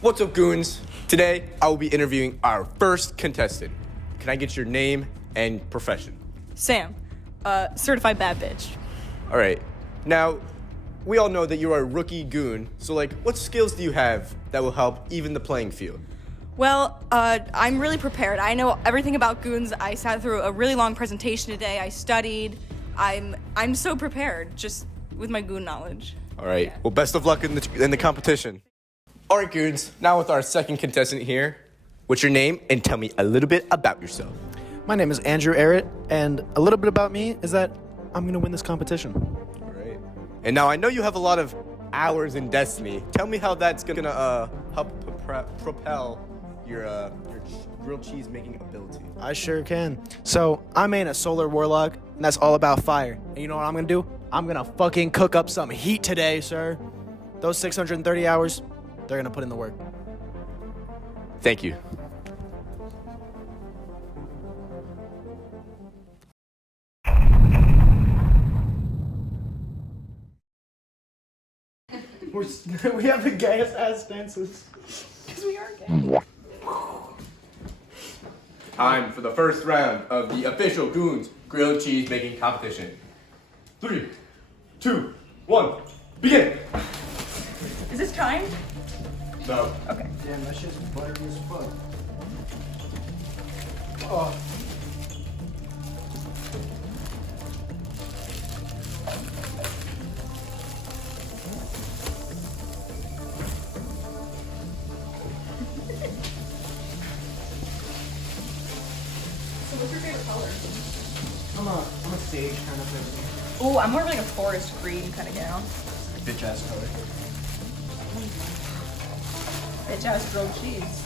What's up, Goonz? Today, I will be interviewing our first contestant. Can I get your name and profession? Sam, certified bad bitch. All right. Now, we all know that you are a rookie goon, so what skills do you have that will help even the playing field? Well, I'm really prepared. I know everything about Goonz. I sat through a really long presentation today. I studied. I'm so prepared, just with my goon knowledge. All right. Well, best of luck in the competition. All right, Goonz. Now with our second contestant here. What's your name, and tell me a little bit about yourself. My name is Andrew Arrett, and a little bit about me is that I'm going to win this competition. All right. And now I know you have a lot of hours in Destiny. Tell me how that's going to help propel your grilled cheese making ability. I sure can. So, I'm in a solar warlock, and that's all about fire. And you know what I'm going to do? I'm going to fucking cook up some heat today, sir. Those 630 hours, they're going to put in the work. Thank you. We have the gayest ass dances. Because we are gay. Time for the first round of the official Goonz grilled cheese making competition. 3, 2, 1, begin! Is this timed? No. Okay. Damn, that shit's buttery as fuck. Oh. So what's your favorite color? I'm a sage kind of person. Ooh, I'm more of like a forest green kind of gal. Bitch ass color. Bitch ass grilled cheese.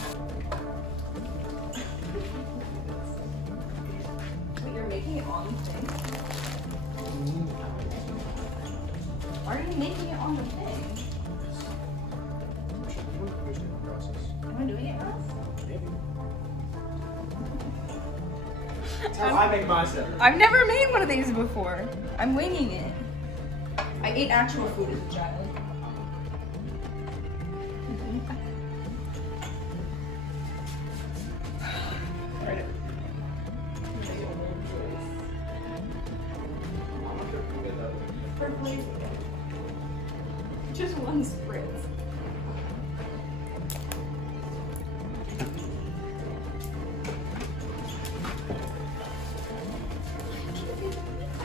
Wait, you're making it on the thing? Why are you making it on the thing? Am I doing it wrong? That's how I make myself. I've never made one of these before. I'm winging it. I ate actual food as a child. Just one spritz.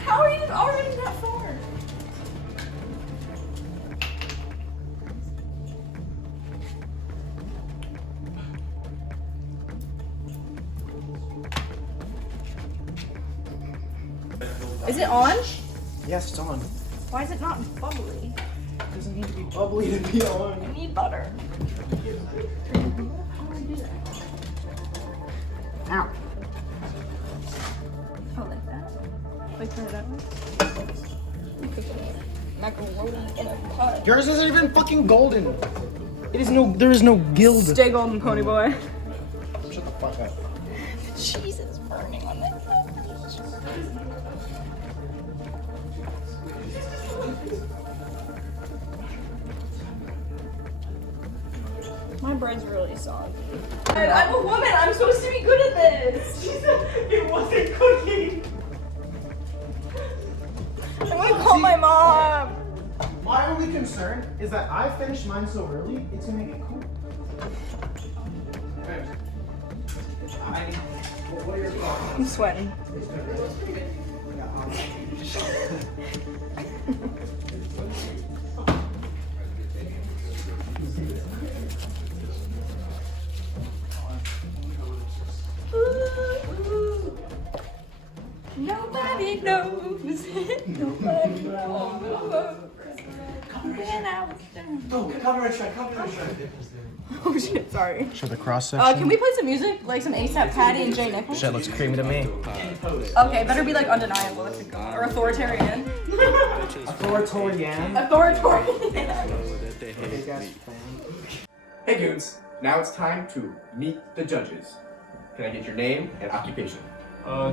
How are you already that far? Is it on? Yes, it's on. Why is it not bubbly? It doesn't need to be bubbly to be on. I need butter. How do I do that? Ow. Oh, like that? Like turn it that way? Macaroni in a pot. Yours isn't even fucking golden. There is no guild. Stay golden, pony boy. Shut the fuck up. The cheese is burning on that. My bread's really soggy. I'm a woman. I'm supposed to be good at this. She said it wasn't cooking. I'm gonna call my mom. My only concern is that I finished mine so early, it's gonna make it cool. What are your thoughts? I'm sweating. Nobody knows. Nobody knows. Oh, copyright strike. Oh shit, sorry. Show the cross section. Can we play some music? Like some ASAP Patty and J. Nichols? Shit looks creamy to me. Okay, better be like undeniable. Or authoritarian. Authoritarian. Authoritarian. Hey Goonz, now it's time to meet the judges. Can I get your name and occupation?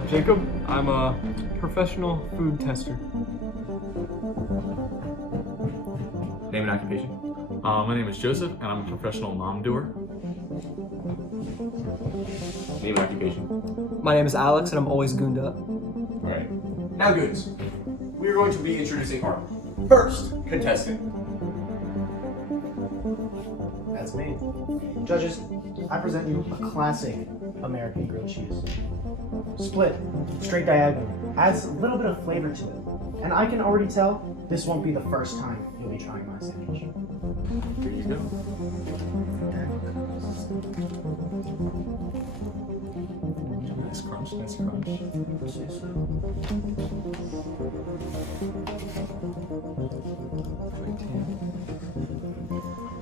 Jacob, I'm a professional food tester. Name and occupation? My name is Joseph, and I'm a professional mom doer. Name and occupation. My name is Alex, and I'm always gooned up. Alright. Now Goonz, we're going to be introducing our first contestant. That's me. Judges, I present you a classic American grilled cheese. Split, straight diagonal, adds a little bit of flavor to it. And I can already tell this won't be the first time you'll be trying my sandwich. Here you go. Nice crunch, nice crunch.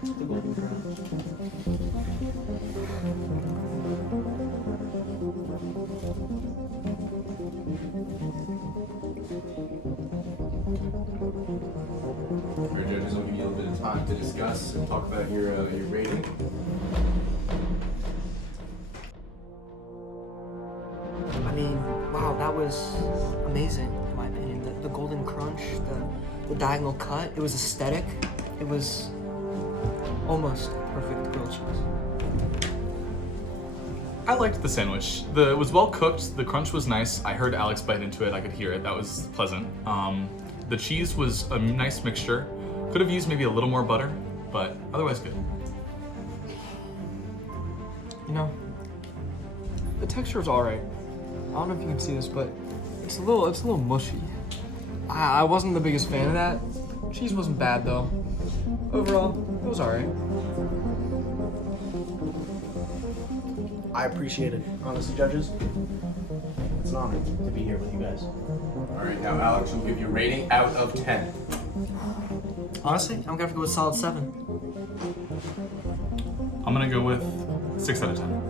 The golden crunch. Our judges will give you a little bit of time to discuss and talk about your rating. I mean, wow, that was amazing, in my opinion. The golden crunch, the diagonal cut, it was aesthetic. It was almost perfect grilled cheese. I liked the sandwich. It was well cooked. The crunch was nice. I heard Alex bite into it. I could hear it. That was pleasant. The cheese was a nice mixture. Could have used maybe a little more butter, but otherwise good. You know, the texture's alright. I don't know if you can see this, but it's a little mushy. I wasn't the biggest fan of that. Cheese wasn't bad though. Overall, it was alright. I appreciate it. Honestly, judges, it's an honor to be here with you guys. Alright, now Alex will give you a rating out of 10. Honestly, I'm gonna have to go with solid 7. I'm gonna go with 6 out of 10.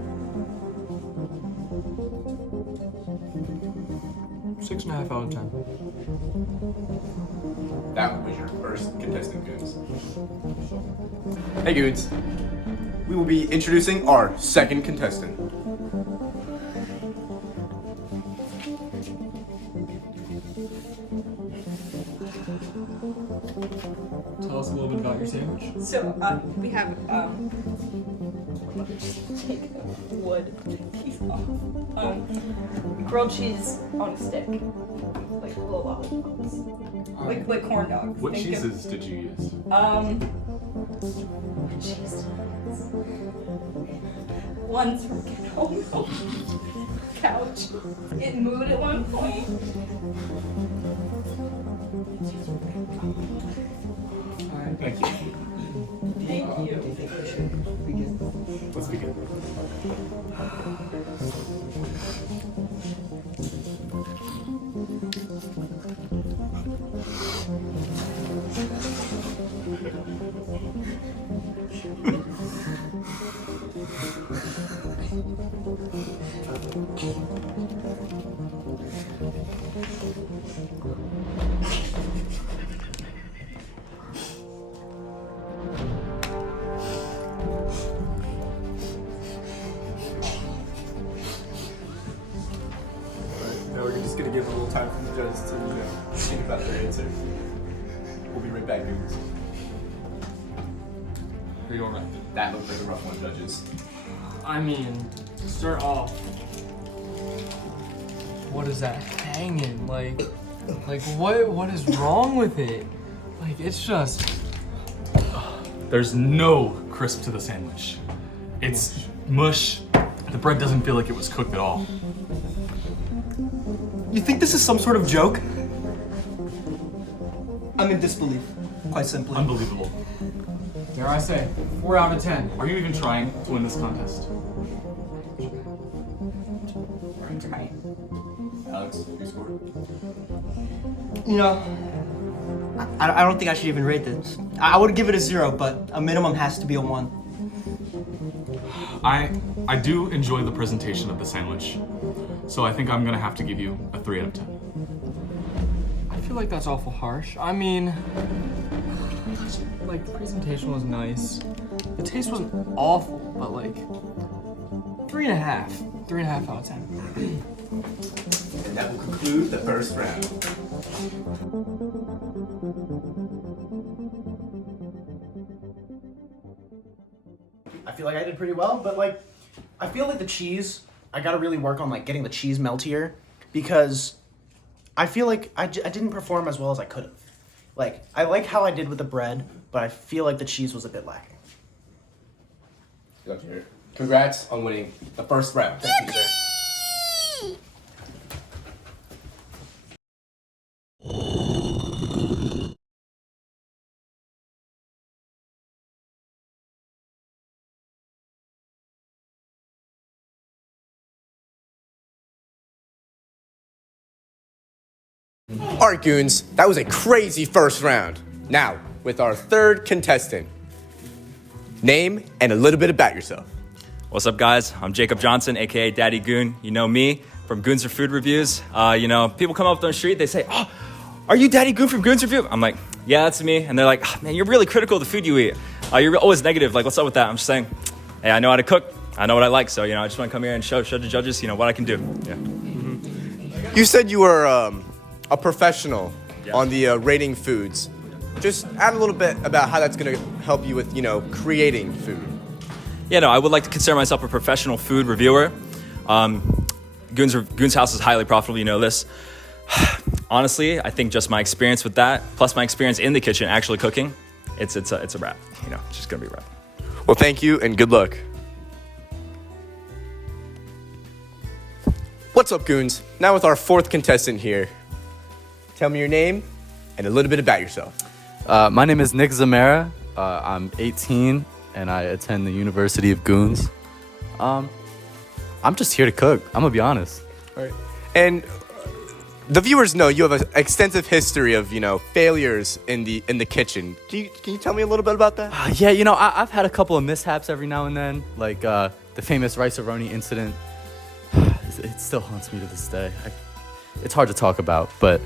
6.5 out of 10. That was your first contestant, Goonz. Hey Goonz, we will be introducing our second contestant. Tell us a little bit about your sandwich. So, we have, let me just take a wood piece off. Grilled cheese on a stick. Like little lollipops. Like corn dogs. What Think of- cheeses did you use? cheese. One's from couch. It moved at one point. Alright. Thank you. Thank Do you. you think we should begin? Let's begin. Now we're just gonna give a little time for the judges to, think about their answer. We'll be right back, Goonz. Are you alright? That looked like a rough one, judges. I mean, to start off, what is that hanging? Like what is wrong with it? Like, it's just, There's no crisp to the sandwich. It's mush. The bread doesn't feel like it was cooked at all. you think this is some sort of joke? I'm in disbelief, quite simply. Unbelievable. Dare I say, 4 out of 10. Are you even trying to win this contest? I'm trying. Alex, you scored. You know, I don't think I should even rate this. I would give it a 0, but a minimum has to be a 1. I do enjoy the presentation of the sandwich, so I think I'm gonna have to give you a 3 out of 10. I feel like that's awful harsh. I mean, like, the presentation was nice. The taste wasn't awful, but like, 3.5. 3.5 out of 10. And that will conclude the first round. I feel like I did pretty well, but like, I feel like the cheese, I gotta really work on like getting the cheese meltier, because I feel like I didn't perform as well as I could have. Like, I like how I did with the bread, but I feel like the cheese was a bit lacking. Love to hear it. Congrats on winning the first round. Thank you, sir. Alright, Goonz, that was a crazy first round. Now, with our third contestant, name and a little bit about yourself. What's up, guys? I'm Jacob Johnson, aka Daddy Goon. You know me from Goonz Food Reviews. People come up on the street, they say, "Oh, are you Daddy Goon from Goonz Review?" I'm like, "Yeah, that's me." And they're like, "Oh, man, you're really critical of the food you eat. You're always negative. Like, what's up with that?" I'm just saying, hey, I know how to cook. I know what I like. So, I just want to come here and show the judges, what I can do. Yeah. You said you were a professional on the rating foods. Just add a little bit about how that's going to help you with, creating food. Yeah, no, I would like to consider myself a professional food reviewer. Goonz House is highly profitable, you know this. Honestly, I think just my experience with that, plus my experience in the kitchen actually cooking, it's a wrap. It's just gonna be a wrap. Well, thank you and good luck. What's up, Goonz? Now with our fourth contestant here. Tell me your name and a little bit about yourself. My name is Nick Zamara. I'm 18 and I attend the University of Goonz. I'm just here to cook. I'm gonna be honest. All right. And the viewers know you have an extensive history of, failures in the kitchen. Can you tell me a little bit about that? I've had a couple of mishaps every now and then, like the famous rice-a-roni incident. It still haunts me to this day. It's hard to talk about, but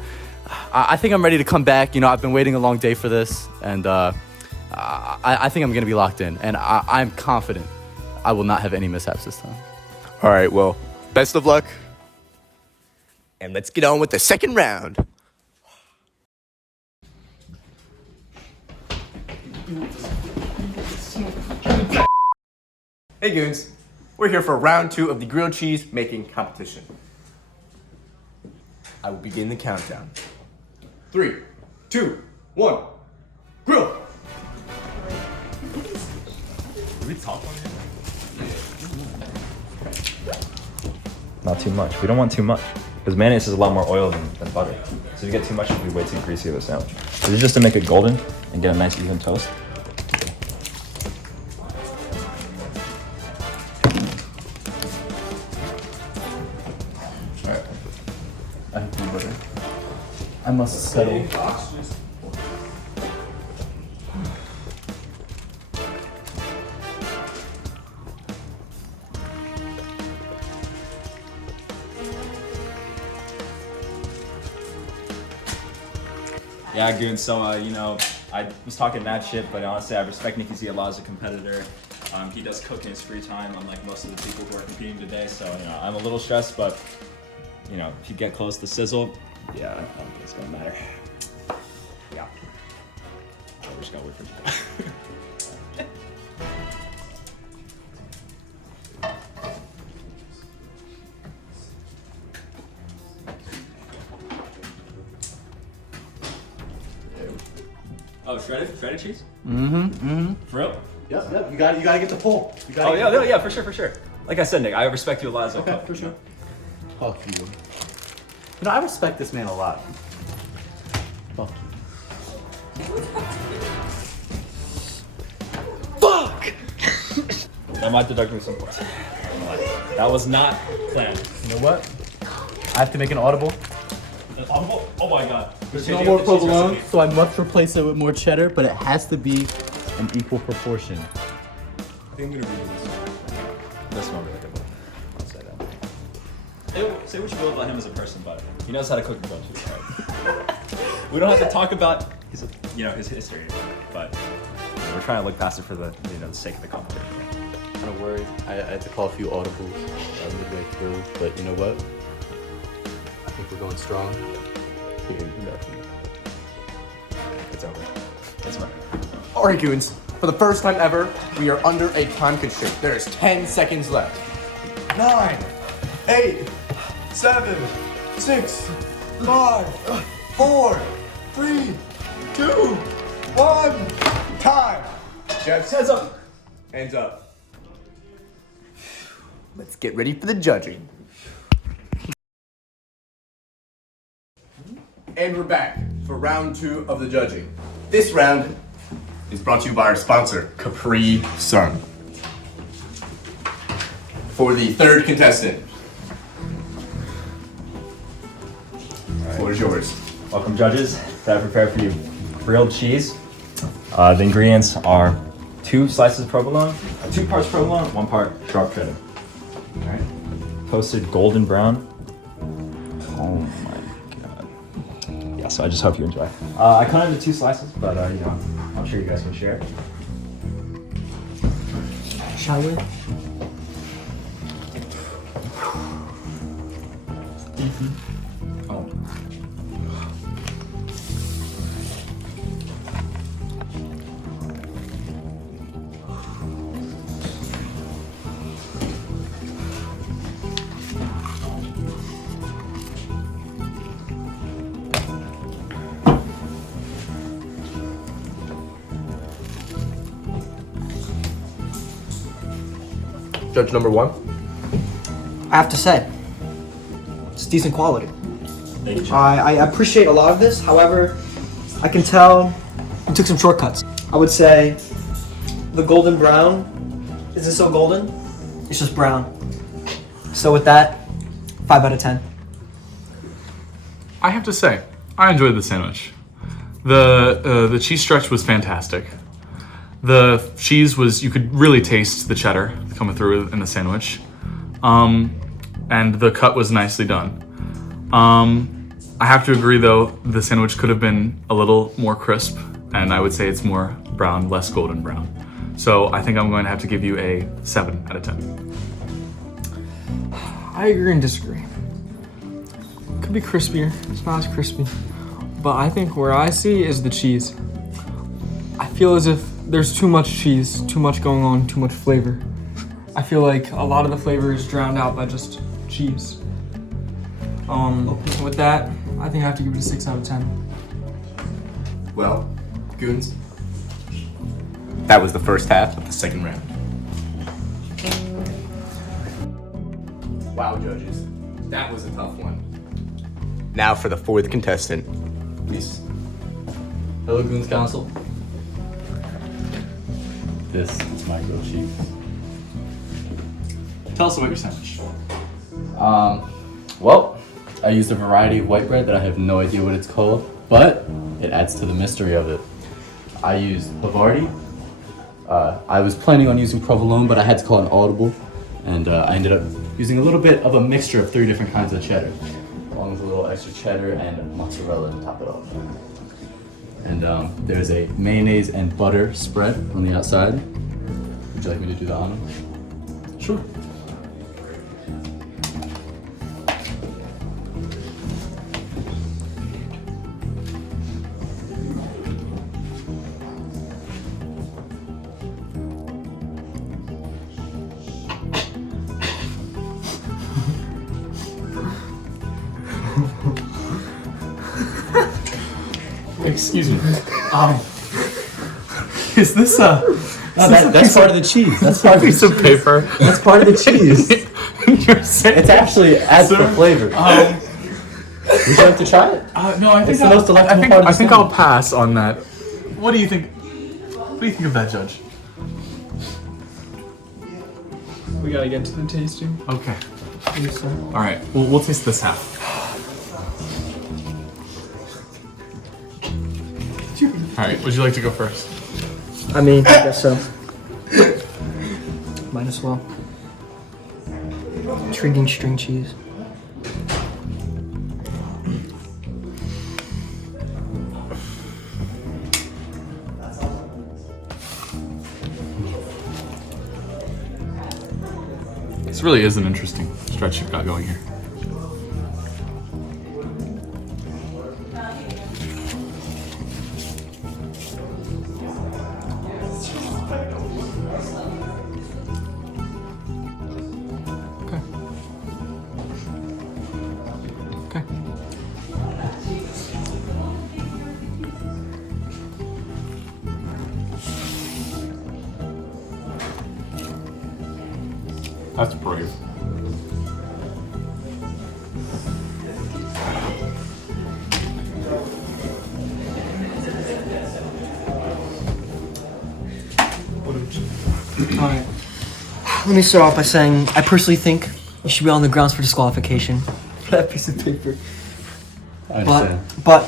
I think I'm ready to come back. I've been waiting a long day for this, and I think I'm going to be locked in, and I'm confident I will not have any mishaps this time. All right, well, best of luck. And let's get on with the second round. Hey, Goonz. We're here for round 2 of the grilled cheese making competition. I will begin the countdown. 3, 2, 1, grill! Do we talk on Not too much. We don't want too much. Because mayonnaise is a lot more oil than butter. So if you get too much, it'll be way too greasy of a sandwich. This is just to make it golden and get a nice even toast. Alright. I have peanut butter. I must settle. Yeah, Goon. So, I was talking mad shit, but honestly, I respect Nicky Z a lot as a competitor. He does cook in his free time, unlike most of the people who are competing today. So, I'm a little stressed, but, if you get close to sizzle, yeah, I don't think it's gonna matter. Yeah. We're just gonna wait for you. Oh, shredded cheese? For real? Yep. You gotta get the pull. Oh yeah, for sure. Like I said, Nick, I respect you a lot as a cook. For sure. Fuck you. I respect this man a lot. Fuck you. Fuck! That might deduct me some points. That was not planned. You know what? I have to make an audible. Oh my god. There's no more provolone, so I must replace it with more cheddar, but it has to be an equal proportion. I think I'm gonna read this. That's not really good. I'll say that. Say what you will about him as a person, but he knows how to cook grilled cheese. Right? We don't have to talk about his history, but we're trying to look past it for the the sake of the competition. Kind of worried. I had to call a few audibles midway through, but you know what? I think we're going strong. It's over. It's fine. All right, Goonz. For the first time ever, we are under a time constraint. There is 10 seconds left. 9, 8, 7, 6, 5, 4, 3, 2, 1. Time. Jeff's hands up. Hands up. Let's get ready for the judging. And we're back for round 2 of the judging. This round is brought to you by our sponsor, Capri Sun. For the third contestant, what is yours? Welcome, judges. That I prepared for you grilled cheese. The ingredients are 2 slices of provolone, 2 parts provolone, 1 part sharp cheddar. All right. Toasted golden brown. Oh my god. Yeah. So I just hope you enjoy. I cut it into 2 slices, but I'm sure you guys can share. Shall we? Oh. Judge number 1. I have to say, it's decent quality. Thank you. I appreciate a lot of this. However, I can tell you took some shortcuts. I would say the golden brown isn't so golden. It's just brown. So with that, 5 out of 10. I have to say, I enjoyed the sandwich. The cheese stretch was fantastic. The cheese was, you could really taste the cheddar coming through in the sandwich. And the cut was nicely done. I have to agree though, the sandwich could have been a little more crisp, and I would say it's more brown, less golden brown. So I think I'm going to have to give you a 7 out of 10. I agree and disagree. Could be crispier. It's not as crispy. But I think where I see is the cheese. I feel as if there's too much cheese, too much going on, too much flavor. I feel like a lot of the flavor is drowned out by just cheese. With that, I think I have to give it a 6 out of 10. Well, Goonz, that was the first half of the second round. Wow, judges, that was a tough one. Now for the 4th contestant, please. Hello, Goonz Council. This is my grilled cheese. Tell us about your sandwich. Well, I used a variety of white bread that I have no idea what it's called, but it adds to the mystery of it. I used Havarti. I was planning on using provolone, but I had to call an audible, and I ended up using a little bit of a mixture of 3 different kinds of cheddar, along with a little extra cheddar and mozzarella to top it off. And there's a mayonnaise and butter spread on the outside. Would you like me to do the honor? Sure. Excuse me. Is this a? No, that's part of the cheese. That's part of the piece of paper? That's part of the cheese. You're saying It actually adds to the flavor. Would you like to try it? no, I think It's the most delectable part of the I think sandwich. I'll pass on that. What do you think? What do you think of that, Judge? We gotta get to the tasting. Okay. Yes, sir. All right. We'll taste this half. All right. Would you like to go first? I mean, I guess so. Might as well. Intriguing string cheese. This really is an interesting stretch you've got going here. Okay. Okay. That's brave. Alright. Let me start off by saying I personally think you should be on the grounds for disqualification for that piece of paper. I understand. But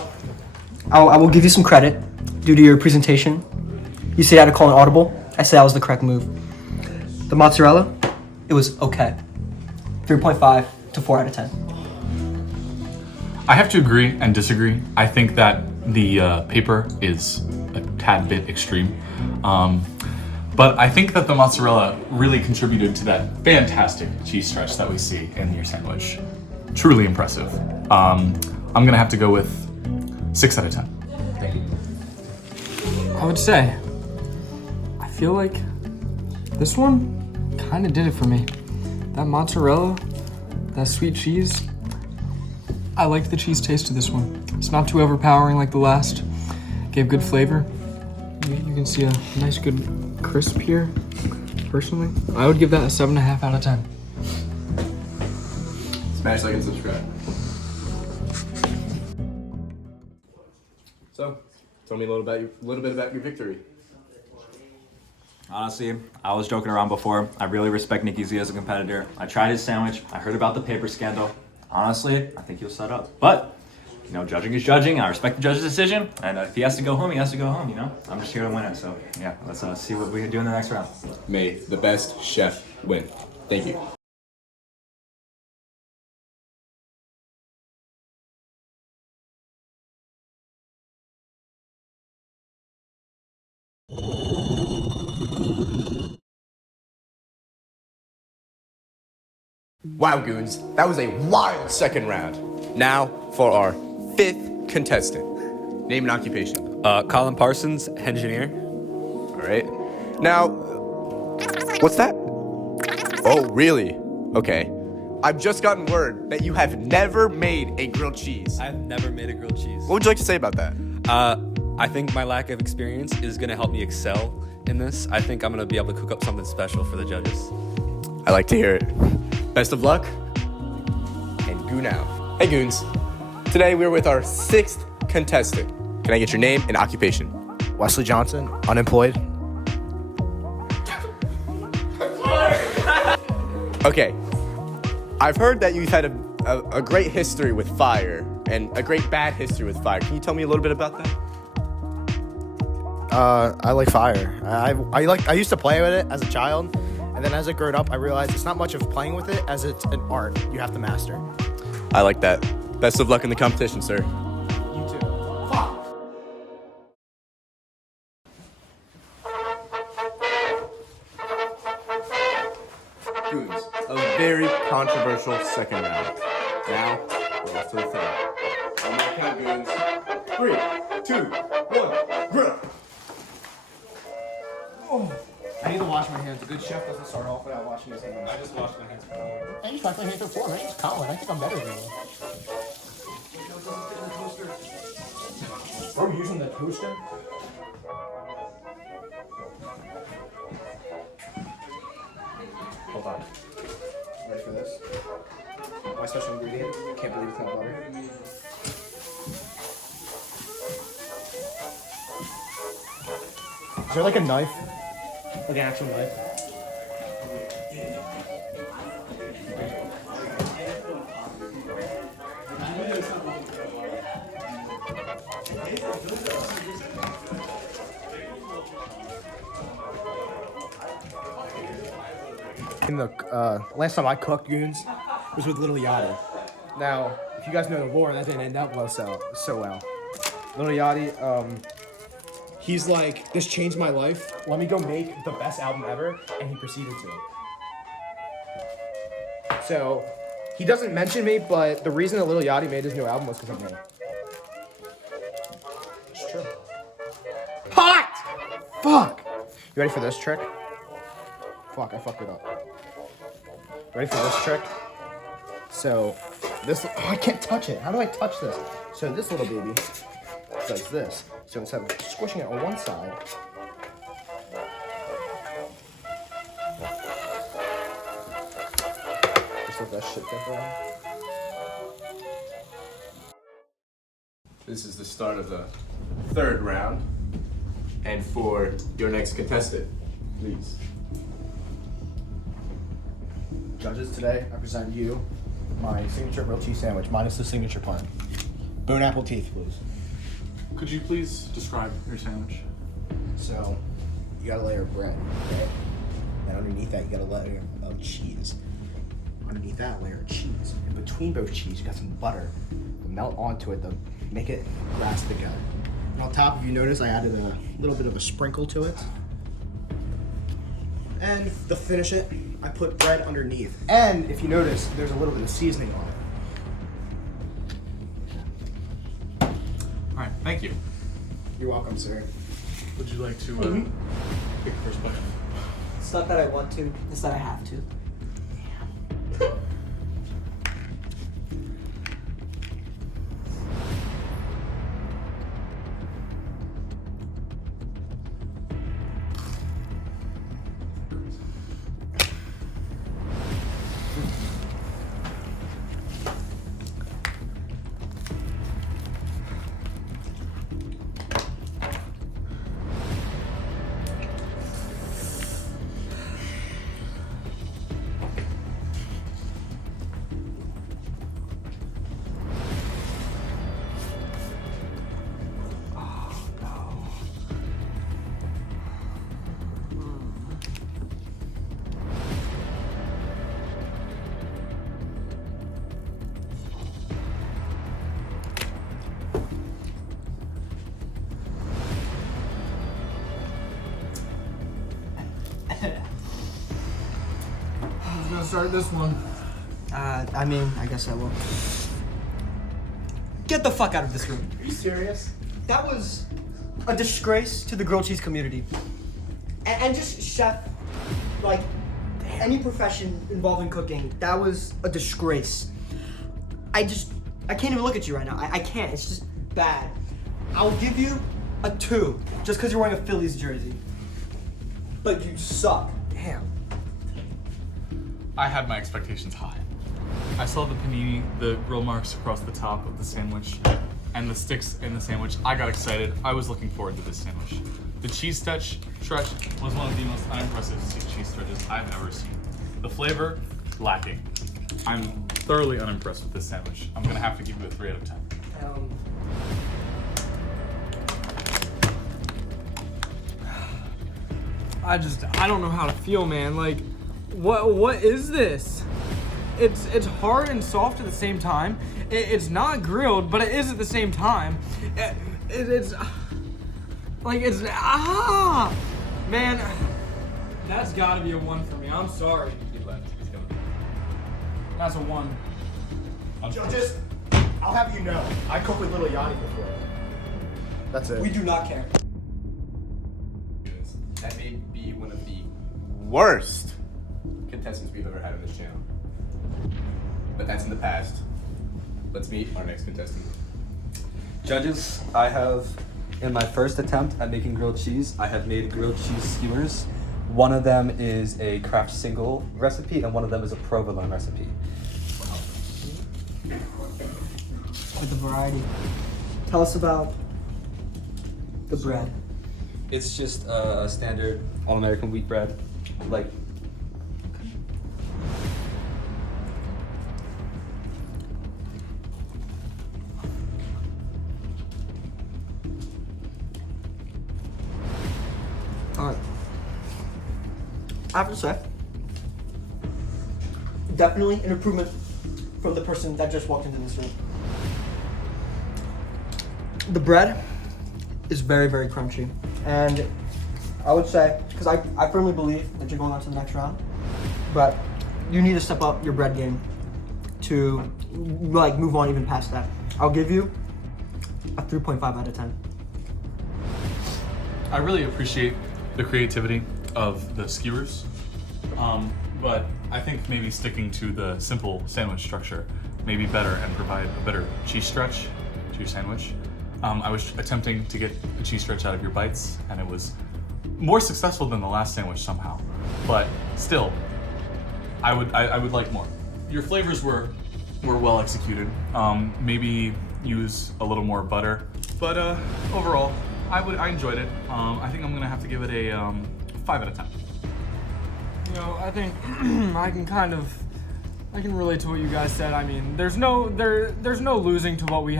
I will give you some credit due to your presentation. You say I had to call an audible. I say that was the correct move. The mozzarella, it was okay. 3.5 to 4 out of 10. I have to agree and disagree. I think that the paper is a tad bit extreme. But I think that the mozzarella really contributed to that fantastic cheese stretch that we see in your sandwich. Truly impressive. I'm gonna have to go with 6 out of 10. Thank you. I would say, I feel like this one kind of did it for me. That mozzarella, that sweet cheese, I liked the cheese taste of this one. It's not too overpowering like the last. Gave good flavor. You can see a nice good crisp here. Personally, I would give that a 7.5 out of 10. Smash like and subscribe. So, tell me a little bit about your victory. Honestly, I was joking around before. I really respect Nicky Z as a competitor. I tried his sandwich. I heard about the paper scandal. Honestly, I think he was set up. But, you know, judging is judging. I respect the judge's decision. And if he has to go home, he has to go home, you know? I'm just here to win it. So, yeah, let's see what we can do in the next round. May the best chef win. Thank you. Wow, Goonz, that was a wild second round. Now for our 5th contestant. Name and occupation. Colin Parsons, engineer. All right. Now, what's that? Oh, really? Okay. I've just gotten word that you have never made a grilled cheese. I've never made a grilled cheese. What would you like to say about that? I think my lack of experience is going to help me excel in this. I think I'm going to be able to cook up something special for the judges. I like to hear it. Best of luck, and Goon out. Hey, Goons. Today we're with our 6th contestant. Can I get your name and occupation? Wesley Johnson, unemployed. Okay. I've heard that you've had a great history with fire and a great bad history with fire. Can you tell me a little bit about that? I like fire. I used to play with it as a child, and then as I grew up, I realized it's not much of playing with it as it's an art you have to master. I like that. Best of luck in the competition, sir. You too. Goons, a very controversial second round. Now, we're off to the third. On my count, Goons. 3, 2, 1, grill! I need to wash my hands. A good chef doesn't start off without washing his hands. I just washed my hands before. I just washed my hands before. My name's Colin. I think I'm better than you. Are we using the toaster? Hold on. Ready for this? My special ingredient. Can't believe it's not butter. Is there like a knife? Like an actual knife? In the last time I cooked Goons, was with Little Yachty. Now, if you guys know the lore, that didn't end up so well. Little Yachty, he's like, this changed my life. Let me go make the best album ever, and he proceeded to. So, he doesn't mention me, but the reason that Little Yachty made his new album was because of me. It's true. Hot! Fuck! You ready for this trick? Fuck, I fucked it up. Ready for this trick? So, this, I can't touch it. How do I touch this? So this little baby does this. So instead of squishing it on one side, just let that shit dip around. This is the start of the third round. And for your next contestant, please. Judges, today I present you my signature grilled cheese sandwich, minus the signature part. Bone apple teeth, please. Could you please describe your sandwich? So, you got a layer of bread, okay? And underneath that, you got a layer of cheese. Underneath that layer of cheese, in between both cheese, you got some butter. Melt onto it to make it grasp together. And on top, if you notice, I added a little bit of a sprinkle to it. And to finish it, I put bread underneath. And if you notice, there's a little bit of seasoning on it. All right, thank you. You're welcome, sir. Would you like to pick the first bite? It's not that I want to, it's that I have to. Who's gonna start this one? I mean, I guess I will. Get the fuck out of this room. Are you serious? That was a disgrace to the grilled cheese community. And just chef, like, any profession involving cooking, that was a disgrace. I can't even look at you right now. I can't, it's just bad. I'll give you a 2, just because you're wearing a Phillies jersey. But you suck. Damn. I had my expectations high. I saw the panini, the grill marks across the top of the sandwich, and the sticks in the sandwich. I got excited. I was looking forward to this sandwich. The cheese stretch was one of the most unimpressive cheese stretches I've ever seen. The flavor, lacking. I'm thoroughly unimpressed with this sandwich. I'm gonna have to give you a 3 out of 10. I don't know how to feel, man. Like, what is this? It's hard and soft at the same time. It's not grilled, but it is at the same time. It's man, that's gotta be a 1 for me. I'm sorry. He left. He's coming. That's a 1. Judges, I'll have you know, I cooked with Little Yachty before. That's it. We do not care. That may be one of the worst contestants we've ever had on this channel. But that's in the past. Let's meet our next contestant. Judges, I have, in my first attempt at making grilled cheese, I have made grilled cheese skewers. One of them is a Kraft single recipe, and one of them is a provolone recipe. With the variety. Tell us about the bread. It's just a standard all-American wheat bread, like. Alright. I have to say, definitely an improvement from the person that just walked into this room. The bread is very, very crunchy. And I would say, because I firmly believe that you're going on to the next round, but you need to step up your bread game to like move on even past that. I'll give you a 3.5 out of 10. I really appreciate the creativity of the skewers, but I think maybe sticking to the simple sandwich structure may be better and provide a better cheese stretch to your sandwich. I was attempting to get the cheese stretch out of your bites, and it was more successful than the last sandwich somehow. But still, I would like more. Your flavors were well executed. Maybe use a little more butter, but overall, I enjoyed it. I think I'm gonna have to give it a 5 out of 10. You know, I think I can relate to what you guys said. I mean, there's no losing to what we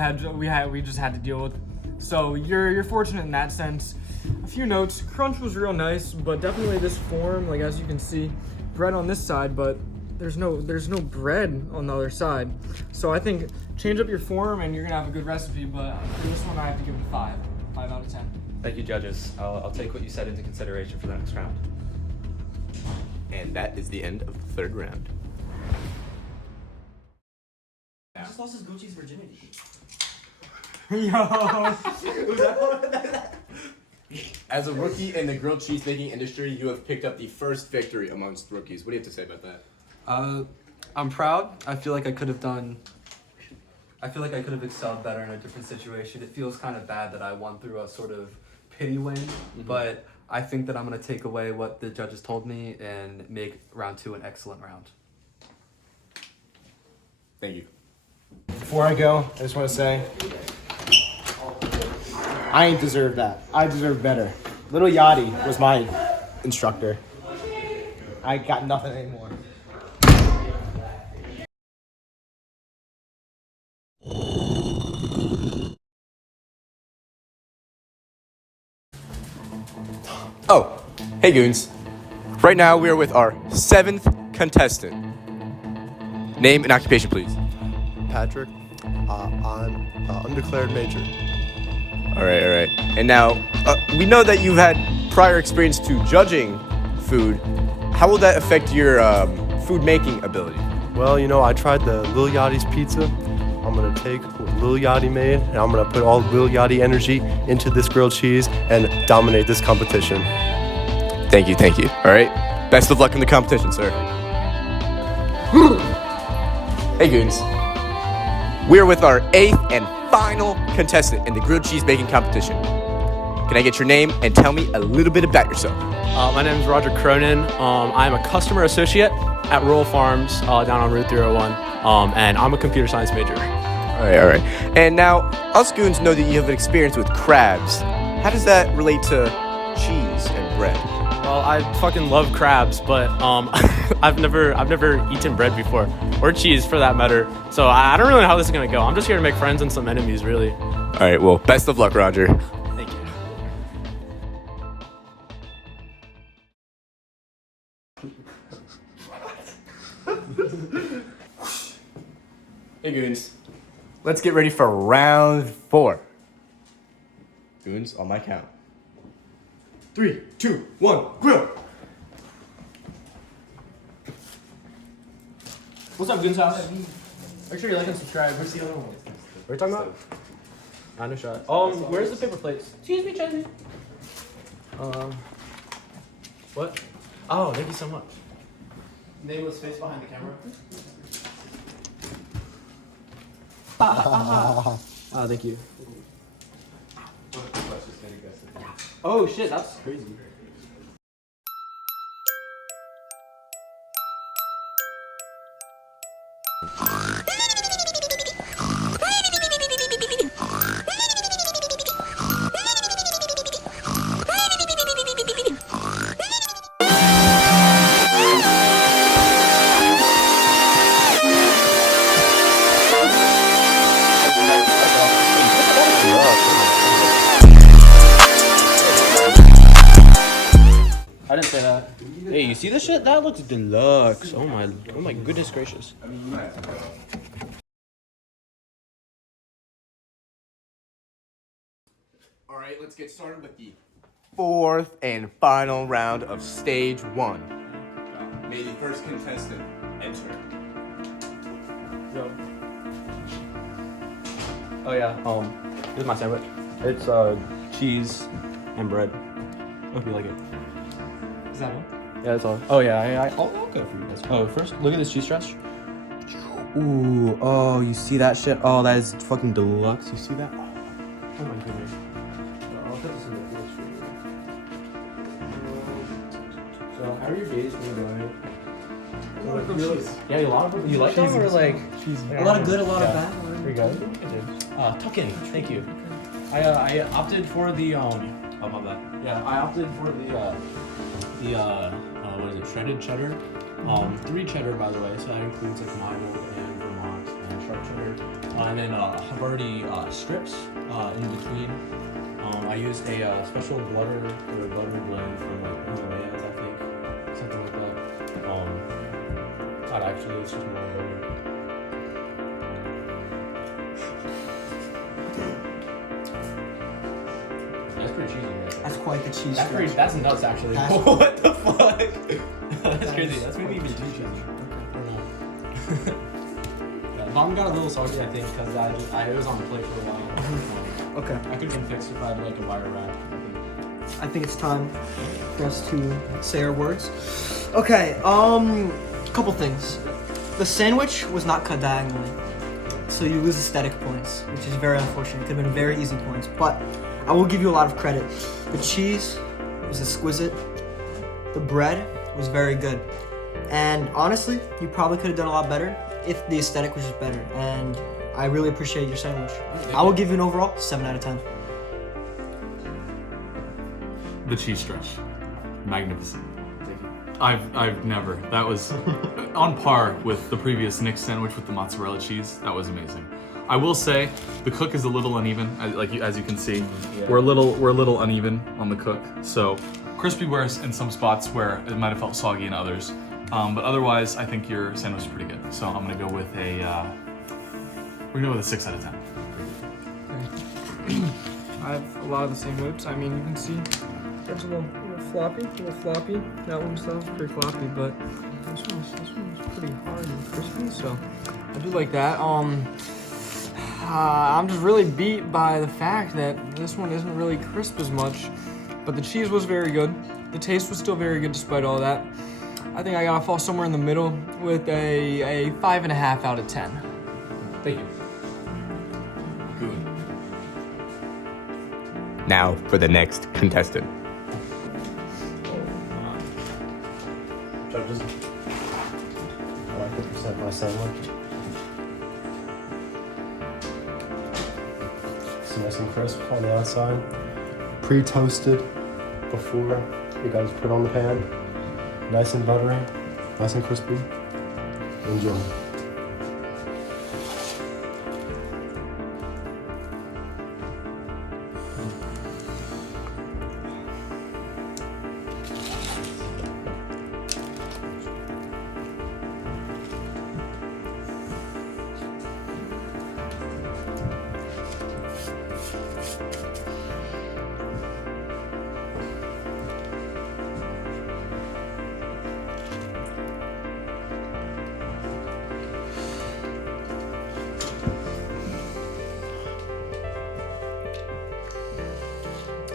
just had to deal with. So you're fortunate in that sense. A few notes. Crunch was real nice, but definitely this form, like as you can see, bread on this side, but there's no bread on the other side. So I think change up your form and you're gonna have a good recipe, but for this one I have to give it a 5 out of 10. Thank you, judges. I'll take what you said into consideration for the next round. And that is the end of the third round. He just lost his goat cheese virginity. As a rookie in the grilled cheese making industry, you have picked up the first victory amongst rookies. What do you have to say about that? I'm proud. I feel like I could have excelled better in a different situation. It feels kind of bad that I won through a sort of pity win, but I think that I'm going to take away what the judges told me and make round 2 an excellent round. Thank you. Before I go, I just want to say, I ain't deserve that. I deserve better. Little Yachty was my instructor. I got nothing anymore. Oh, hey Goonz. Right now we are with our 7th contestant. Name and occupation, please. Patrick, I'm undeclared major. All right. And now, we know that you've had prior experience to judging food. How will that affect your food making ability? Well, you know, I tried the Lil Yachty's pizza. I'm gonna take what Lil Yachty made, and I'm gonna put all Lil Yachty energy into this grilled cheese and dominate this competition. Thank you. All right. Best of luck in the competition, sir. Hey Goonz. We're with our 8th and final contestant in the grilled cheese baking competition. Can I get your name and tell me a little bit about yourself? My name is Roger Cronin. I'm a customer associate at Rural Farms down on Route 301, and I'm a computer science major. All right. And now, us Goons know that you have experience with crabs. How does that relate to cheese and bread? Well, I fucking love crabs, but I've never eaten bread before, or cheese for that matter. So I don't really know how this is gonna go. I'm just here to make friends and some enemies, really. All right. Well, best of luck, Roger. Thank you. Hey Goons. Let's get ready for round 4. Goons, on my count. 3, 2, 1, grill! What's up, Goonz House? Make sure you like and subscribe. Where's the other one? What are you talking about? I know shot. Where's the paper plates? Excuse me, Chesney. What? Oh, thank you so much. Name was face behind the camera. Thank you. Oh shit, that's crazy. I didn't say that. Hey, you see this shit? That looks deluxe. Oh my goodness gracious. All right, let's get started with the fourth and final round of stage 1. May the first contestant enter. Oh yeah, this is my sandwich. It's cheese and bread. Hope you like it. Is that one? Yeah, that's all. Oh yeah, I'll go for you guys. Oh, first, look at this cheese stretch. Ooh, oh, you see that shit? Oh, that is fucking deluxe. You see that? Oh my goodness. I'll put this in the field for you. So, how are your days been going? Yeah, a lot of people. You like them or like A lot of good, a lot of bad. Here you go. Tuck in. Thank you. I opted for the Oh my bad. Yeah, I opted for the what is it? Shredded cheddar. 3 cheddar by the way. So that includes like Milo and Vermont and sharp cheddar. And then Havarti strips in between. I used a special butter or butter blend from like Himalayas, I think, something like that. Not actually, it's just more butter. That's pretty cheesy, right? That's quite the cheese. That's pretty. That's nuts, actually. That's- What the fuck? That's crazy. That's maybe even too cheesy. I don't know. Yeah, Mom got a little salty, I think, because it was on the plate for a while. Okay. I could have been fixed if I had like a wire rack. I think it's time for us to say our words. Okay, couple things. The sandwich was not cut diagonally, so you lose aesthetic points, which is very unfortunate. It could have been very easy points, but I will give you a lot of credit. The cheese was exquisite. The bread was very good. And honestly, you probably could have done a lot better if the aesthetic was just better. And I really appreciate your sandwich. I will give you an overall 7 out of 10. The cheese stretch, magnificent. I've never. That was on par with the previous Nick's sandwich with the mozzarella cheese. That was amazing. I will say the cook is a little uneven, as you can see. Yeah. We're a little uneven on the cook. So crispy whereas in some spots where it might have felt soggy in others. But otherwise, I think your sandwich is pretty good. So I'm gonna go with we're gonna go with a 6 out of 10. I have a lot of the same whips. I mean, you can see there's a little floppy. That one still pretty floppy, but this one's pretty hard and crispy. So I do like that. I'm just really beat by the fact that this one isn't really crisp as much, but the cheese was very good. The taste was still very good despite all that. I think I gotta fall somewhere in the middle with a 5.5 out of 10. Thank you. Good. Now for the next contestant. Judges, I like to present my sandwich. It's nice and crisp on the outside. Pre-toasted before you guys put on the pan. Nice and buttery, nice and crispy. Enjoy.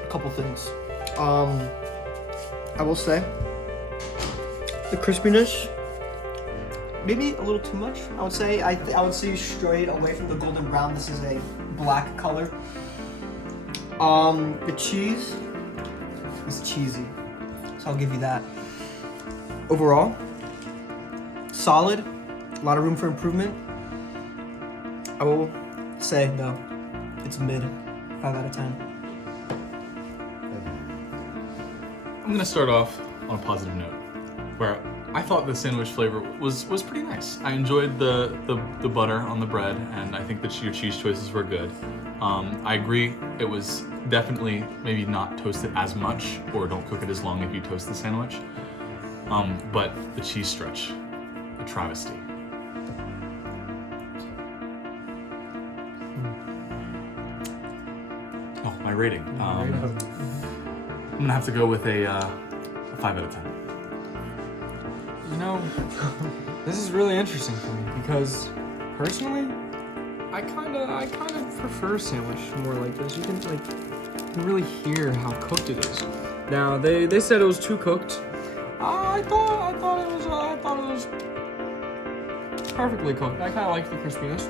Couple things. I will say the crispiness maybe a little too much. I would say I would say straight away from the golden brown. This is a black color. The cheese is cheesy, so I'll give you that. Overall, solid. A lot of room for improvement. I will say though, it's mid. 5 out of 10. I'm gonna start off on a positive note, where I thought the sandwich flavor was pretty nice. I enjoyed the butter on the bread, and I think that your cheese choices were good. I agree, it was definitely maybe not toasted as much, or don't cook it as long if you toast the sandwich. But the cheese stretch, a travesty. Oh, my rating. I'm gonna have to go with a 5 out of 10. You know, this is really interesting for me because personally, I kind of prefer a sandwich more like this. You can really hear how cooked it is. Now they said it was too cooked. I thought it was perfectly cooked. I kind of like the crispiness.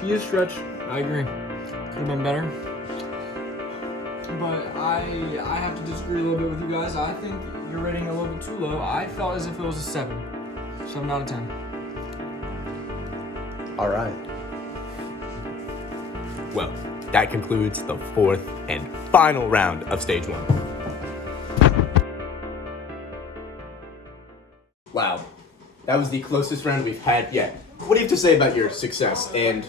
Cheese stretch, I agree. Could have been better. But I have to disagree a little bit with you guys. I think you're rating a little bit too low. I felt as if it was a 7. 7 out of 10. All right. Well, that concludes the 4th and final round of stage 1. Wow, that was the closest round we've had yet. What do you have to say about your success, and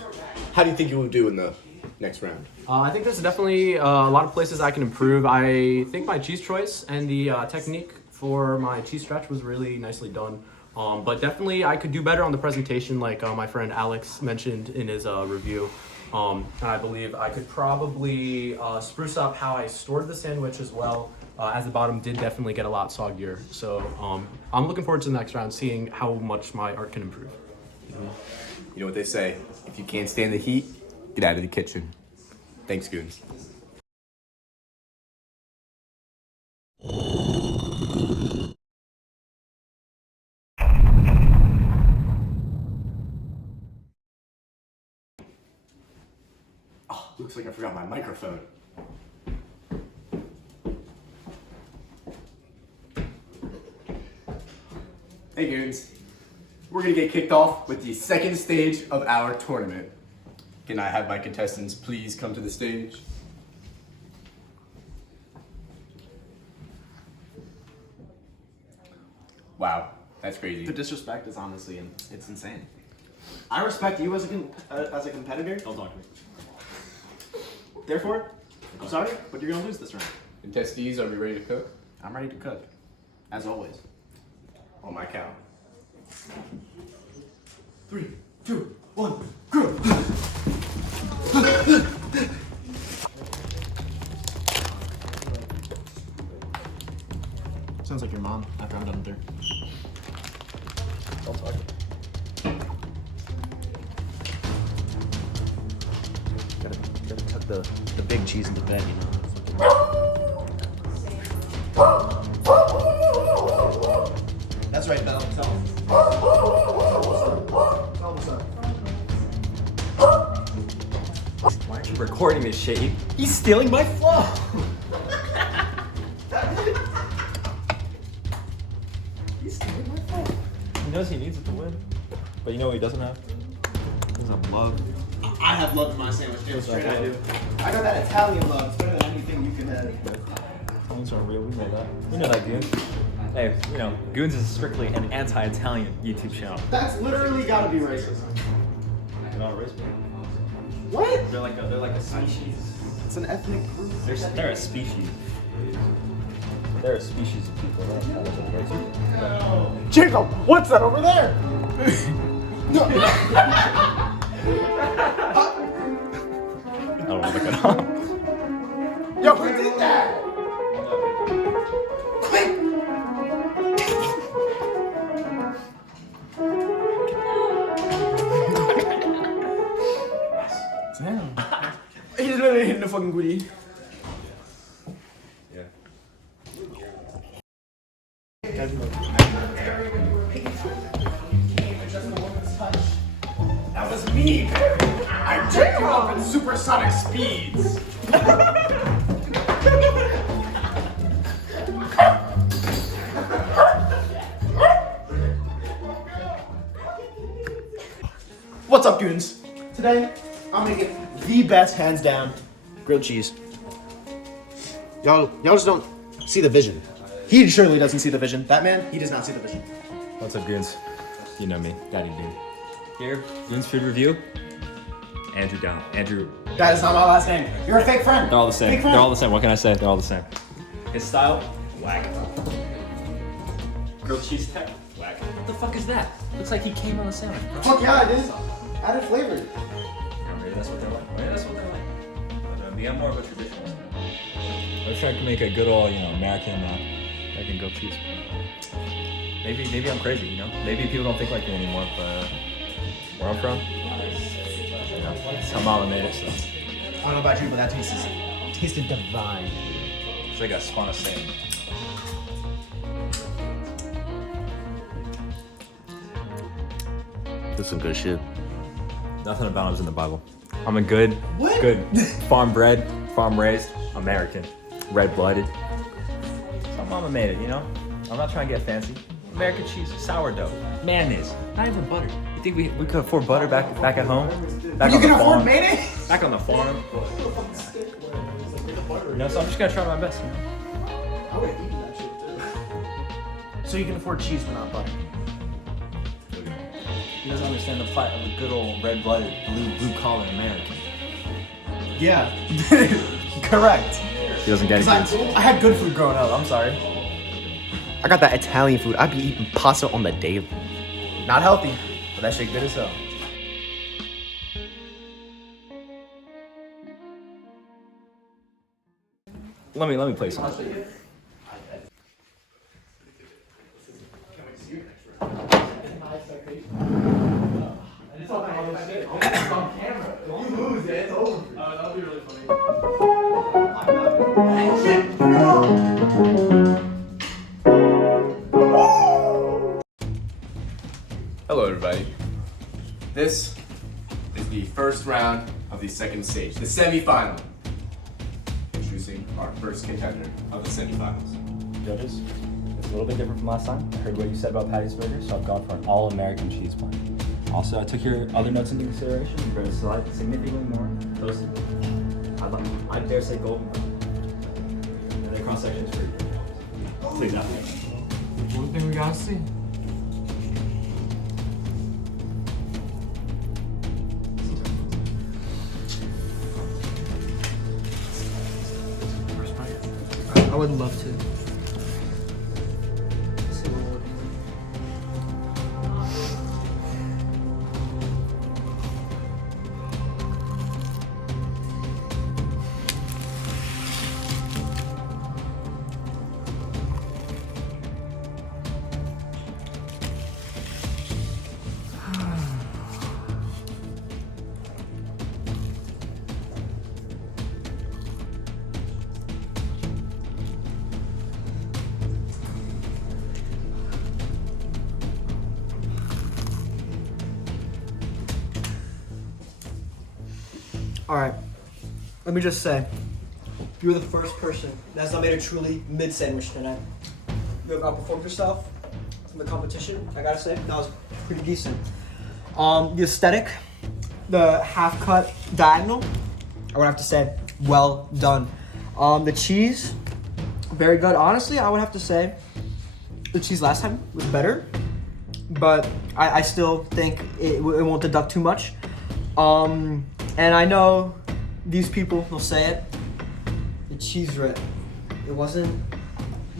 how do you think you will do in the next round? I think there's definitely a lot of places I can improve. I think my cheese choice and the technique for my cheese stretch was really nicely done. But definitely I could do better on the presentation, like my friend Alex mentioned in his review. And I believe I could probably spruce up how I stored the sandwich as well, as the bottom did definitely get a lot soggier. So I'm looking forward to the next round, seeing how much my art can improve. You know what they say, if you can't stand the heat, get out of the kitchen. Thanks, Goonz. Oh, looks like I forgot my microphone. Hey, Goonz. We're gonna get kicked off with the second stage of our tournament. Can I have my contestants please come to the stage? Wow, that's crazy. The disrespect is honestly, it's insane. I respect you as a competitor. Don't talk to me. Therefore, I'm sorry, but you're gonna lose this round. Contestees, are we ready to cook? I'm ready to cook, as always. On my count. 3, 2, 1, go! Sounds like your mom after I'm done with her. Don't talk. Gotta tuck the big cheese into bed, you know. That's right, Belle. Tell him. Why aren't you recording this shit? He's stealing my flow. He's stealing my flow. He knows he needs it to win, but you know what he doesn't have? He doesn't have love. I have love in my sandwich, damn straight I do. I got that Italian love. It's better than anything you can have. Italians aren't real. We know that. We know that, Goonz. Hey, you know, Goonz is strictly an anti-Italian YouTube channel. That's literally gotta be racist. They're not racist. What? They're like a species. It's an ethnic group. They're a species. They're a species of people. They're not racist. Jacob, what's that over there? I don't want to look it up. Yo, who did that? Quick! Damn. He's literally hitting the fucking goodie. Yeah. That was me! I took you up in supersonic speeds! What's up, Goonz? Today, I'm making the best, hands down, grilled cheese. Y'all just don't see the vision. He surely doesn't see the vision. That man, he does not see the vision. What's up, Goonz? You know me, Daddy Dude. Here, Goonz Food Review. Andrew Down. Andrew. That is not my last name. You're a fake friend. They're all the same. Fake friend. They're all the same. What can I say? They're all the same. His style, whack. Grilled cheese tech. Whack. What the fuck is that? Looks like he came on the sandwich. Bro. Fuck yeah, I did. Added flavor. Yeah, maybe that's what they're like. Maybe that's what they're like. But me, I'm more of a traditionalist. I wish I could make a good old, American grilled cheese. Maybe I'm crazy, Maybe people don't think like me anymore, but where I'm from, that's how Mama made it. So I don't know about you, but that tasted divine. it's like a spawn of sand. This some good shit. Nothing about him's in the Bible. I'm a good farm bred, farm raised American, red blooded. So Mama made it, I'm not trying to get fancy. American cheese, sourdough, mayonnaise, not even butter. You think we could afford butter back at home? Back You on can the afford farm? mayonnaise? Back on the farm. So I'm just gonna try my best. I would have eaten that shit too. So you can afford cheese but not butter. He doesn't understand the plight of a good old red-blooded, blue collar American. Yeah. Correct. He doesn't get it. I had good food growing up, I'm sorry. I got that Italian food. I'd be eating pasta on the daily. Not healthy, but that shit good as hell. Let me play something. Hello, everybody. This is the first round of the second stage, the semifinal. Introducing our first contender of the semifinals. Judges, it's a little bit different from last time. I heard what you said about Patty's Burger, so I've gone for an all-American cheese bun. Also, I took your other notes into consideration. You bred significantly more toasted. I dare say golden brown. And the cross-section is pretty good. Please not. One thing we gotta see. I would love to. All right. Let me just say, you were the first person that's not made a truly mid sandwich tonight. You have outperformed yourself in the competition. I gotta say, that was pretty decent. The aesthetic, the half cut diagonal, I would have to say, well done. The cheese, very good. Honestly, I would have to say, the cheese last time was better, but I still think it won't deduct too much. And I know these people will say it. The cheese grit, it wasn't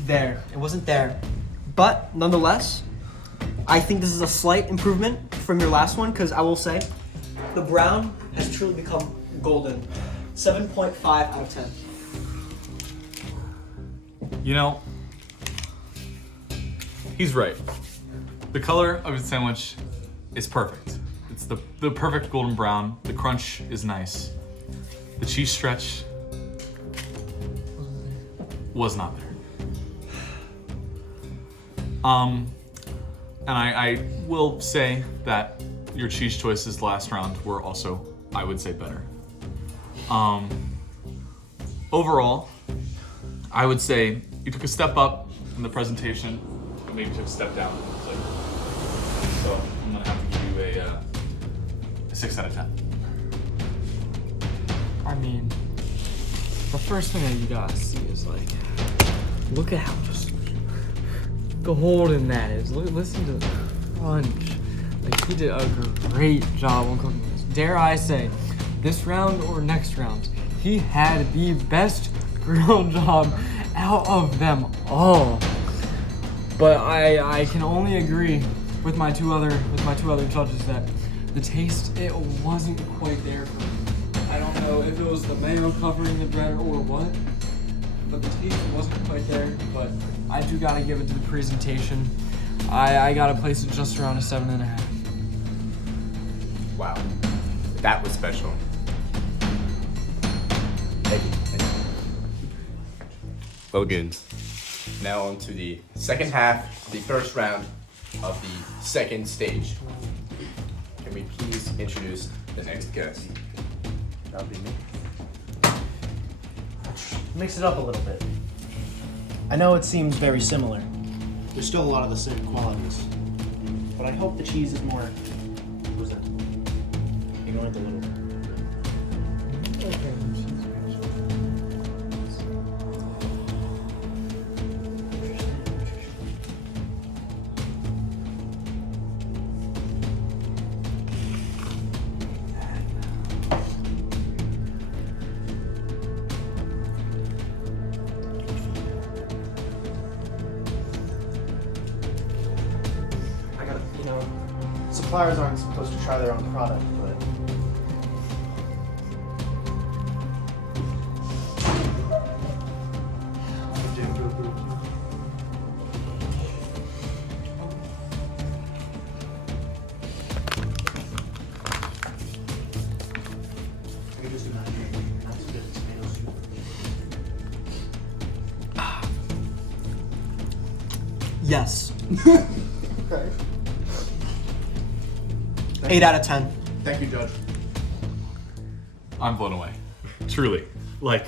there. It wasn't there. But nonetheless, I think this is a slight improvement from your last one because I will say the brown has truly become golden. 7.5 out of 10. He's right. The color of his sandwich is perfect. It's the perfect golden brown. The crunch is nice. The cheese stretch was not there. And I will say that your cheese choices last round were also, I would say, better. Overall, I would say you took a step up in the presentation, but maybe took a step down. So I'm gonna have to give you a 6 out of 10. I mean, the first thing that you gotta see is like, look at how just golden that is. Listen to the crunch. Like, he did a great job on cooking this. Dare I say, this round or next round, he had the best grill job out of them all. but I can only agree with my two other judges that the taste, it wasn't quite there for me. I don't know if it was the mayo covering the bread or what, but the taste wasn't quite there. But I do gotta give it to the presentation. I gotta place it just around a 7.5. Wow, that was special. Thank you. Well, Goonz. Now on to the second half, the first round of the second stage. Can we please introduce the next guest? That'll be me. Mix it up a little bit. I know it seems very similar. There's still a lot of the same qualities. But I hope the cheese is more presentable. Ignore the little. Suppliers aren't supposed to try their own product, but Yes. Okay. 8 out of 10. Thank you, Judge. I'm blown away. Truly. Like,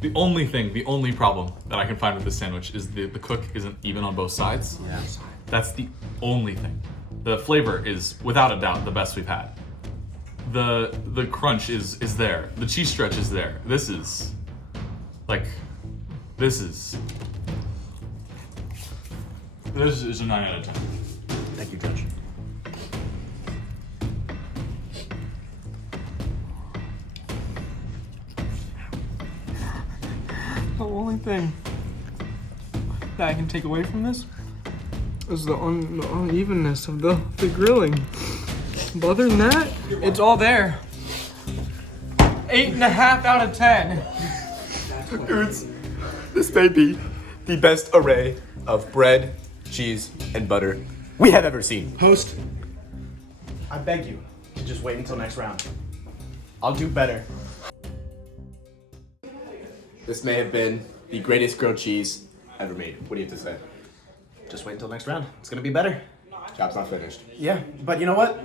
the only problem that I can find with this sandwich is the cook isn't even on both sides. yeah. That's the only thing. The flavor is, without a doubt, the best we've had. The crunch is there. The cheese stretch is there. This is a 9 out of 10. Thank you, Judge. The only thing that I can take away from this is the unevenness of the grilling. But other than that, it's all there. 8.5 out of 10. Goonz, this may be the best array of bread, cheese, and butter we have ever seen. Host, I beg you to just wait until next round. I'll do better. This may have been the greatest grilled cheese ever made. What do you have to say? Just wait until next round. It's gonna be better. Job's not finished. Yeah, but you know what?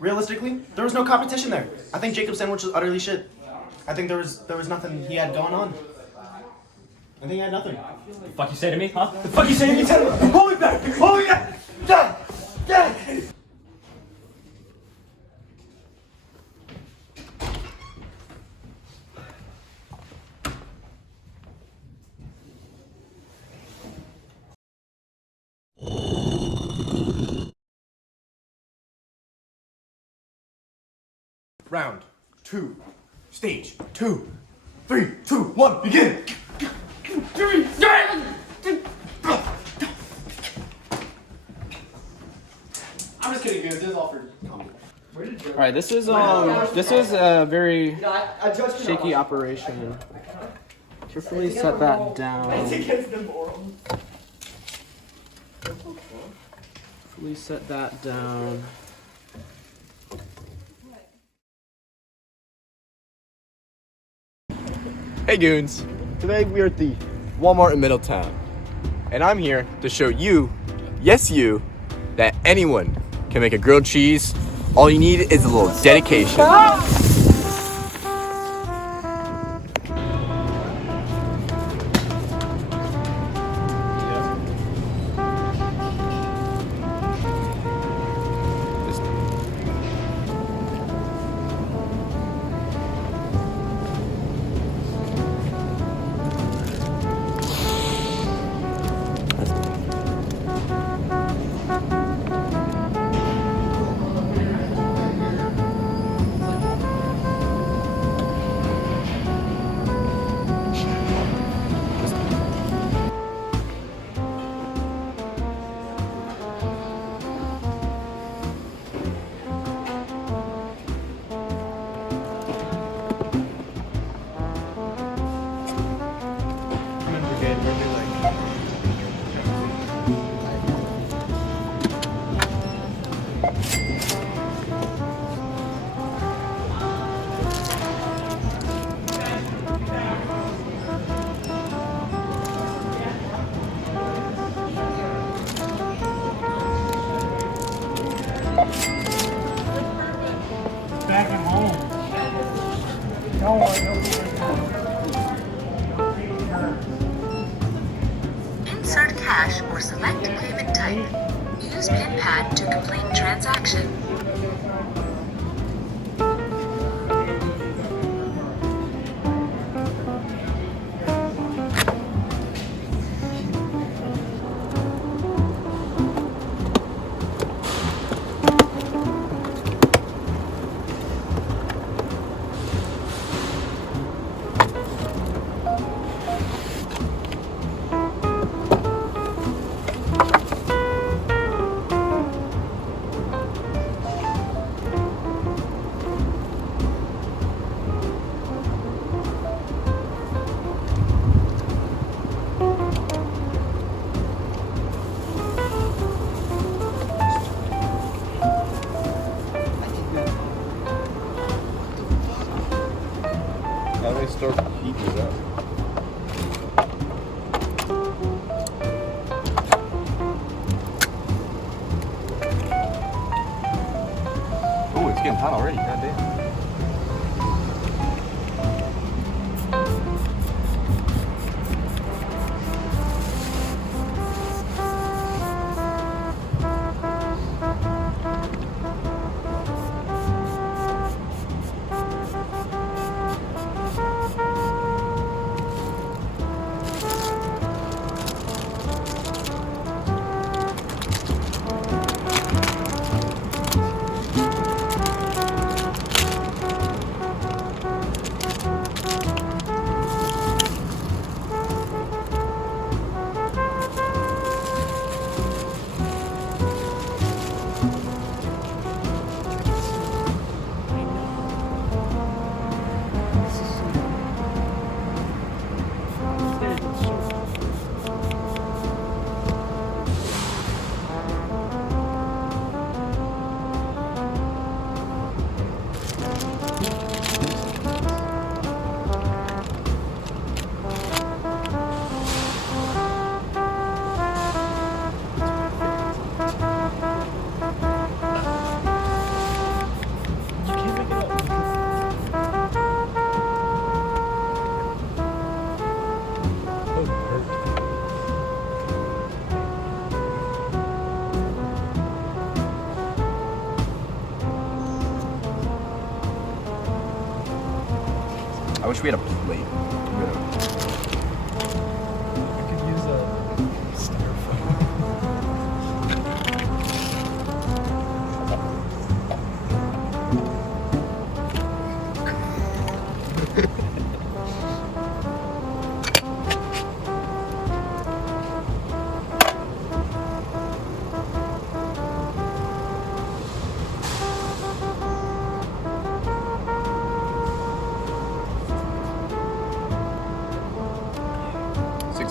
Realistically, there was no competition there. I think Jacob's sandwich was utterly shit. I think there was nothing he had going on. I think he had nothing. The fuck you say to me, huh? The fuck you saying to me? Hold me back! Hold me back! Yeah! Yeah! Round 2, stage 2, 3, 2, 1, begin! I'm just kidding, dude. This is all for comedy. All right, this is a very shaky operation. Carefully set that down. Carefully set that down. Hey Goonz, today we are at the Walmart in Middletown, and I'm here to show you, yes you, that anyone can make a grilled cheese. All you need is a little dedication. Insert cash or select payment type. Use PIN pad to complete transaction. How do they start heating it up? Oh, it's getting hot already. God damn. I wish we had a plate. I could use a styrofoam.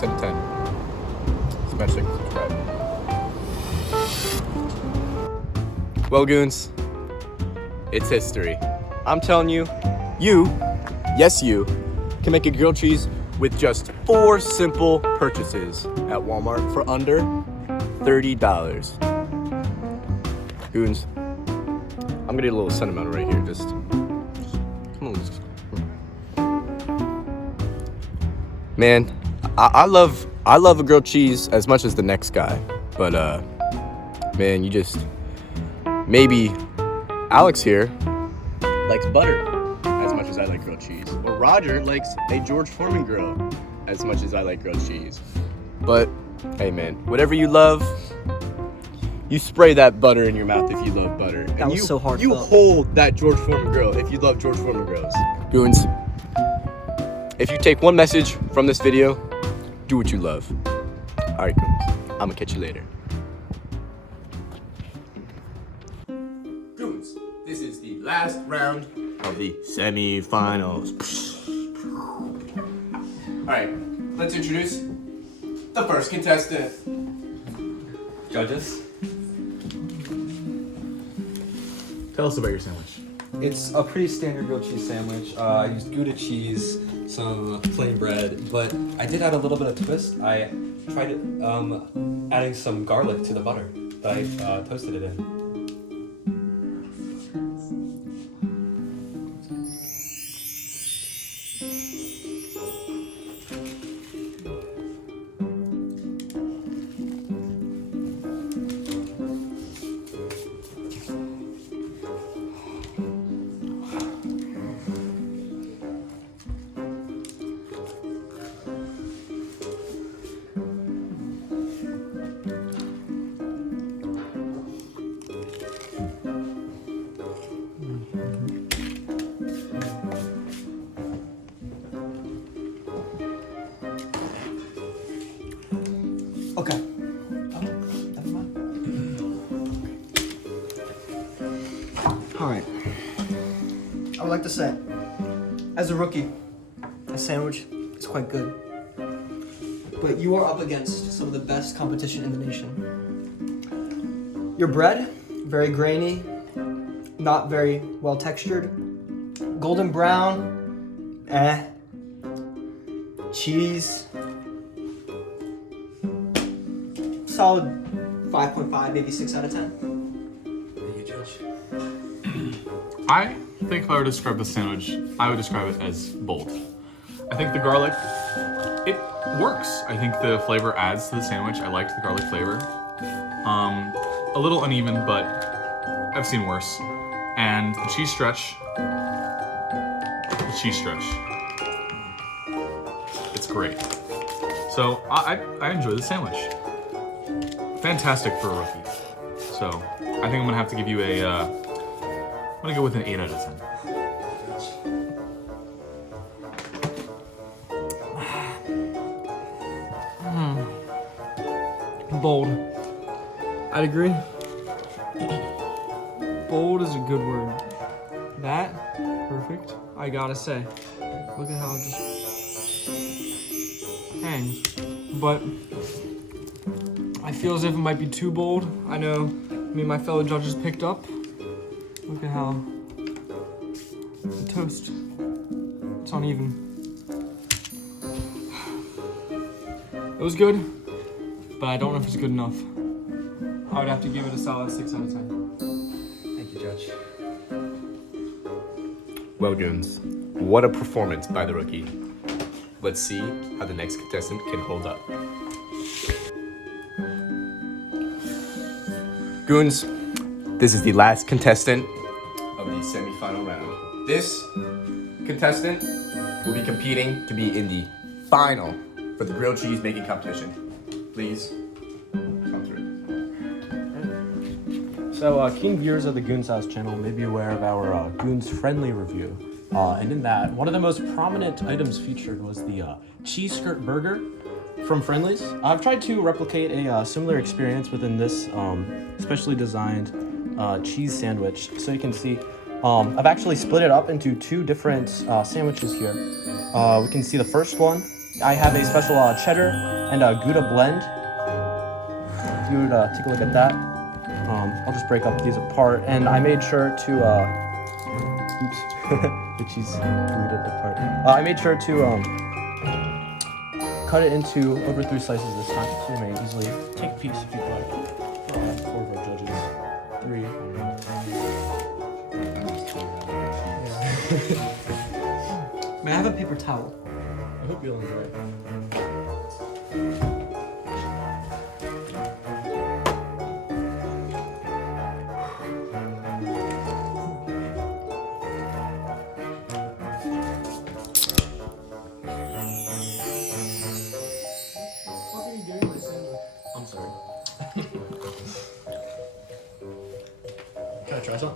Out of 10. Smash like and subscribe. Well, Goonz, it's history. I'm telling you, yes you, can make a grilled cheese with just 4 simple purchases at Walmart for under $30. Goonz, I'm gonna get a little sentimental right here. Just come on. Man, I love a grilled cheese as much as the next guy, but man, you just maybe Alex here likes butter as much as I like grilled cheese, or Roger likes a George Foreman grill as much as I like grilled cheese. But hey, man, whatever you love, you spray that butter in your mouth if you love butter. That was so hard. You hold that George Foreman grill if you love George Foreman grills. Goonz, if you take one message from this video, do what you love. All right, Goonz, I'm gonna catch you later. Goonz, this is the last round of the semi-finals. All right, let's introduce the first contestant. Judges, Tell us about your sandwich. It's a pretty standard grilled cheese sandwich. I used Gouda cheese, some plain bread, but I did add a little bit of twist. I tried adding some garlic to the butter that I toasted it in. have to say, as a rookie, a sandwich is quite good. But you are up against some of the best competition in the nation. Your bread, very grainy, not very well textured. Golden brown, cheese, solid 5.5, maybe 6 out of 10. Thank you, Judge. I think if I were to describe the sandwich, I would describe it as bold. I think the garlic, it works. I think the flavor adds to the sandwich. I liked the garlic flavor. A little uneven, but I've seen worse. And the cheese stretch, it's great. So I enjoy the sandwich. Fantastic for a rookie. So I think I'm gonna have to give you a, I'm gonna go with an 8 out of 10. Bold. I'd agree. Bold is a good word. That, perfect. I gotta say. Look at how it just hangs. But I feel as if it might be too bold. I know me and my fellow judges picked up. Look at how the toast, it's uneven. It was good, but I don't know if it's good enough. I would have to give it a solid 6 out of 10. Thank you, Judge. Well, Goonz, what a performance by the rookie. Let's see how the next contestant can hold up. Goonz, this is the last contestant of the semi-final round. This contestant will be competing to be in the final for the grilled cheese making competition. Please come through. So, keen viewers of the Goonz House channel may be aware of our Goonz Friendly review. And in that, one of the most prominent items featured was the cheese skirt burger from Friendly's. I've tried to replicate a similar experience within this specially designed cheese sandwich. So you can see, I've actually split it up into 2 different sandwiches here. We can see the first one. I have a special cheddar and Gouda blend. If you would take a look at that. I'll just break up these apart, and I made sure to, oops, the cheese glued it apart. I made sure to cut it into over 3 slices this time, so you may easily take a piece if you'd like. 4 of our judges, 3. May I have a paper towel? I hope you'll enjoy it. I'm sorry. Can I try some?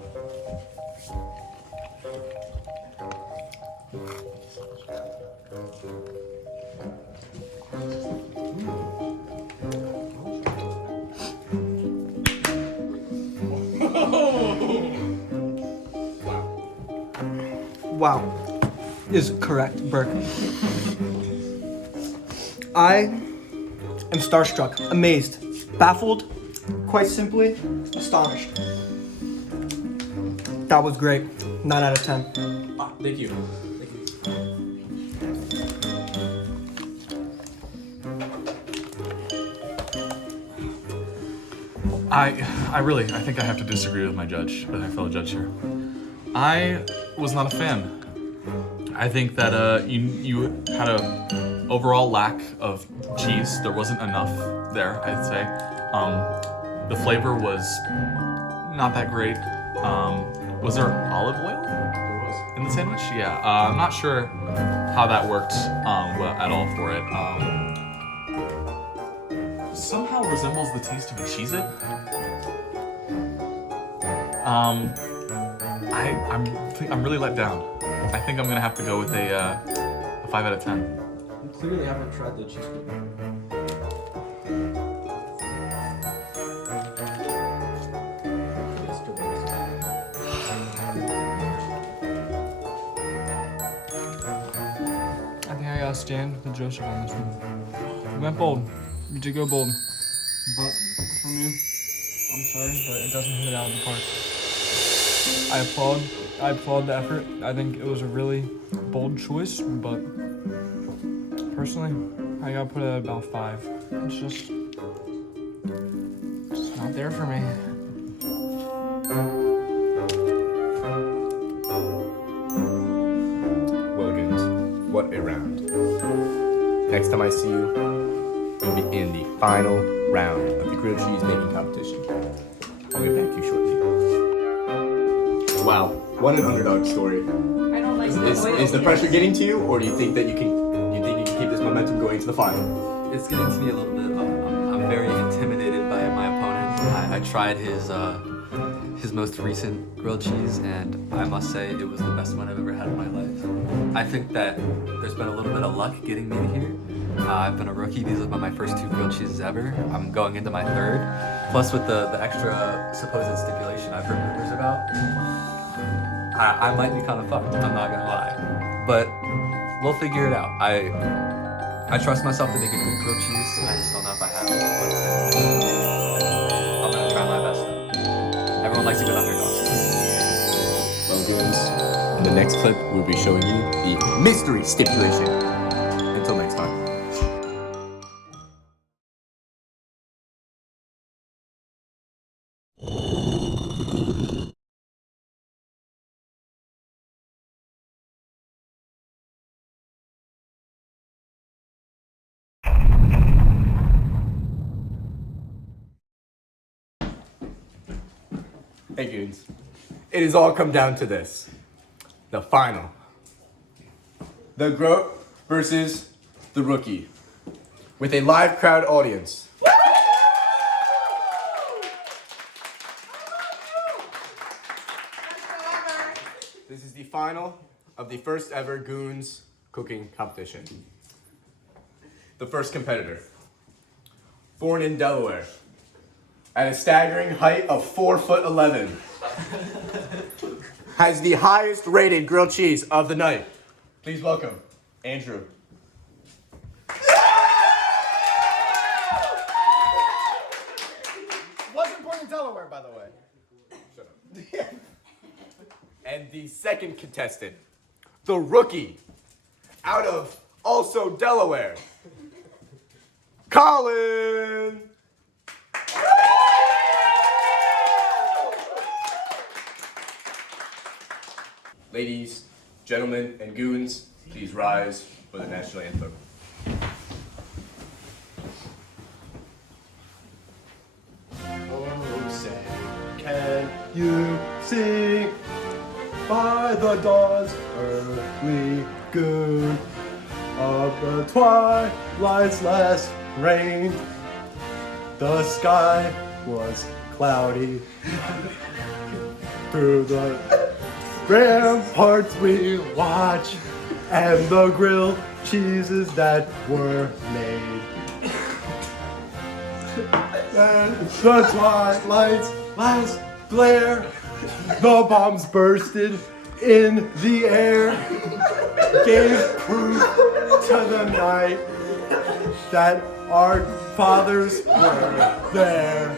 Wow, is correct, Burke. I am starstruck, amazed, baffled, quite simply astonished. That was great. 9 out of 10. Thank you. I think I have to disagree with my fellow judge here. I was not a fan. I think that you had a overall lack of cheese. There wasn't enough there, I'd say. The flavor was not that great. Was there olive oil in the sandwich? Yeah, I'm not sure how that worked at all for it. Somehow resembles the taste of a Cheez-It. I'm really let down. I think I'm gonna have to go with a 5 out of 10. You clearly haven't tried the cheese cake. gotta stand with Joseph on this one. You went bold. You did go bold. But for me, I'm sorry, but it doesn't hit it out of the park. I applaud the effort. I think it was a really bold choice, but personally, I gotta put it at about 5. It's just not there for me. Well, Goonz, what a round. Next time I see you, you'll be in the final round of the grilled cheese making competition. I'll get back to you shortly. Wow, what an underdog story. I don't like Is the pressure getting to you, or do you think that you can keep this momentum going to the final? It's getting to me a little bit. I'm very intimidated by my opponent. I tried his most recent grilled cheese, and I must say it was the best one I've ever had in my life. I think that there's been a little bit of luck getting me here. I've been a rookie. These are my first 2 grilled cheeses ever. I'm going into my 3rd. Plus with the extra supposed stipulation I've heard rumors about, I might be kind of fucked. I'm not gonna lie. But we'll figure it out. I trust myself to make a good grilled cheese. I just don't know if I have it. I'm gonna try my best. Everyone likes a good underdog. Well, Goonz, in the next clip, we'll be showing you the mystery stipulation. Until next time. Hey Goonz, it has all come down to this. The final. The GOAT versus the rookie. With a live crowd audience. This is the final of the first ever Goonz cooking competition. The first competitor, born in Delaware, at a staggering height of 4'11", has the highest rated grilled cheese of the night. Please welcome Andrew. Wasn't born in Delaware, by the way. Shut up. And the second contestant, the rookie, out of also Delaware, Colin. Ladies, gentlemen, and Goonz, please rise for the national anthem. Oh, say, can you see by the dawn's early goon of the twilight's last rain? The sky was cloudy. Through the ramparts we watch, and the grilled cheeses that were made. And the twilight's last glare, the bombs bursted in the air, gave proof to the night that our fathers were there.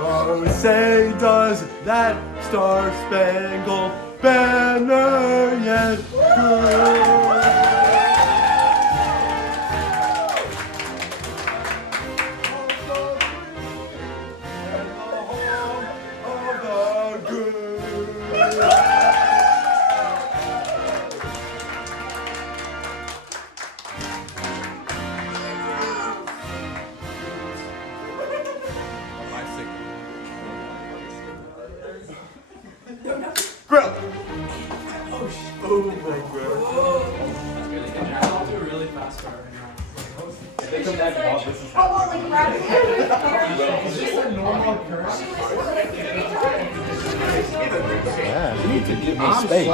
Oh, say does that star-spangled banner yet fly? Grill. Oh my god. I'll do a really fast start right now. If they come back off, this is Is this a normal occurrence? Yeah, you need to give me space.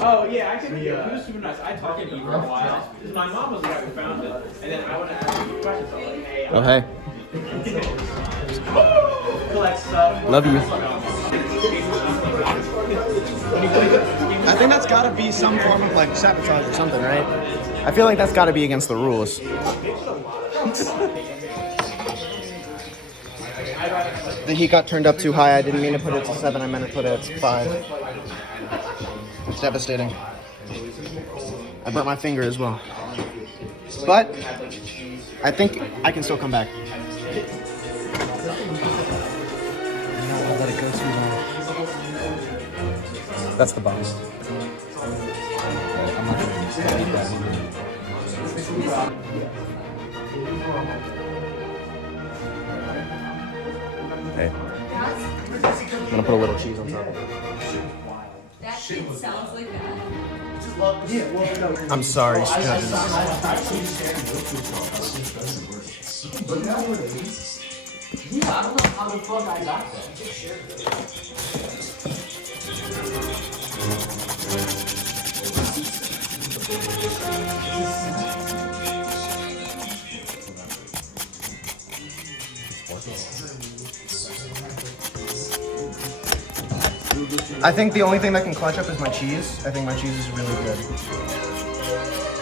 Oh yeah, I can. He was super nice. I talked to you for a while because my mom was the guy who found it, and then I want to ask you questions. So I'm like, hey. Oh, hey. Collect stuff. Love you. I think that's gotta be some form of like sabotage or something, right? I feel like that's gotta be against the rules. The heat got turned up too high. I didn't mean to put it to 7. I meant to put it at 5. It's devastating. I burnt my finger as well. But I think I can still come back. I'll let it go too long. That's the boss. I'm not gonna eat that. Hey. I'm gonna put a little cheese on top. That shit sounds like that. I'm sorry, judges. Yeah, I don't know how the fuck I got that. I think the only thing that can clutch up is my cheese. I think my cheese is really good.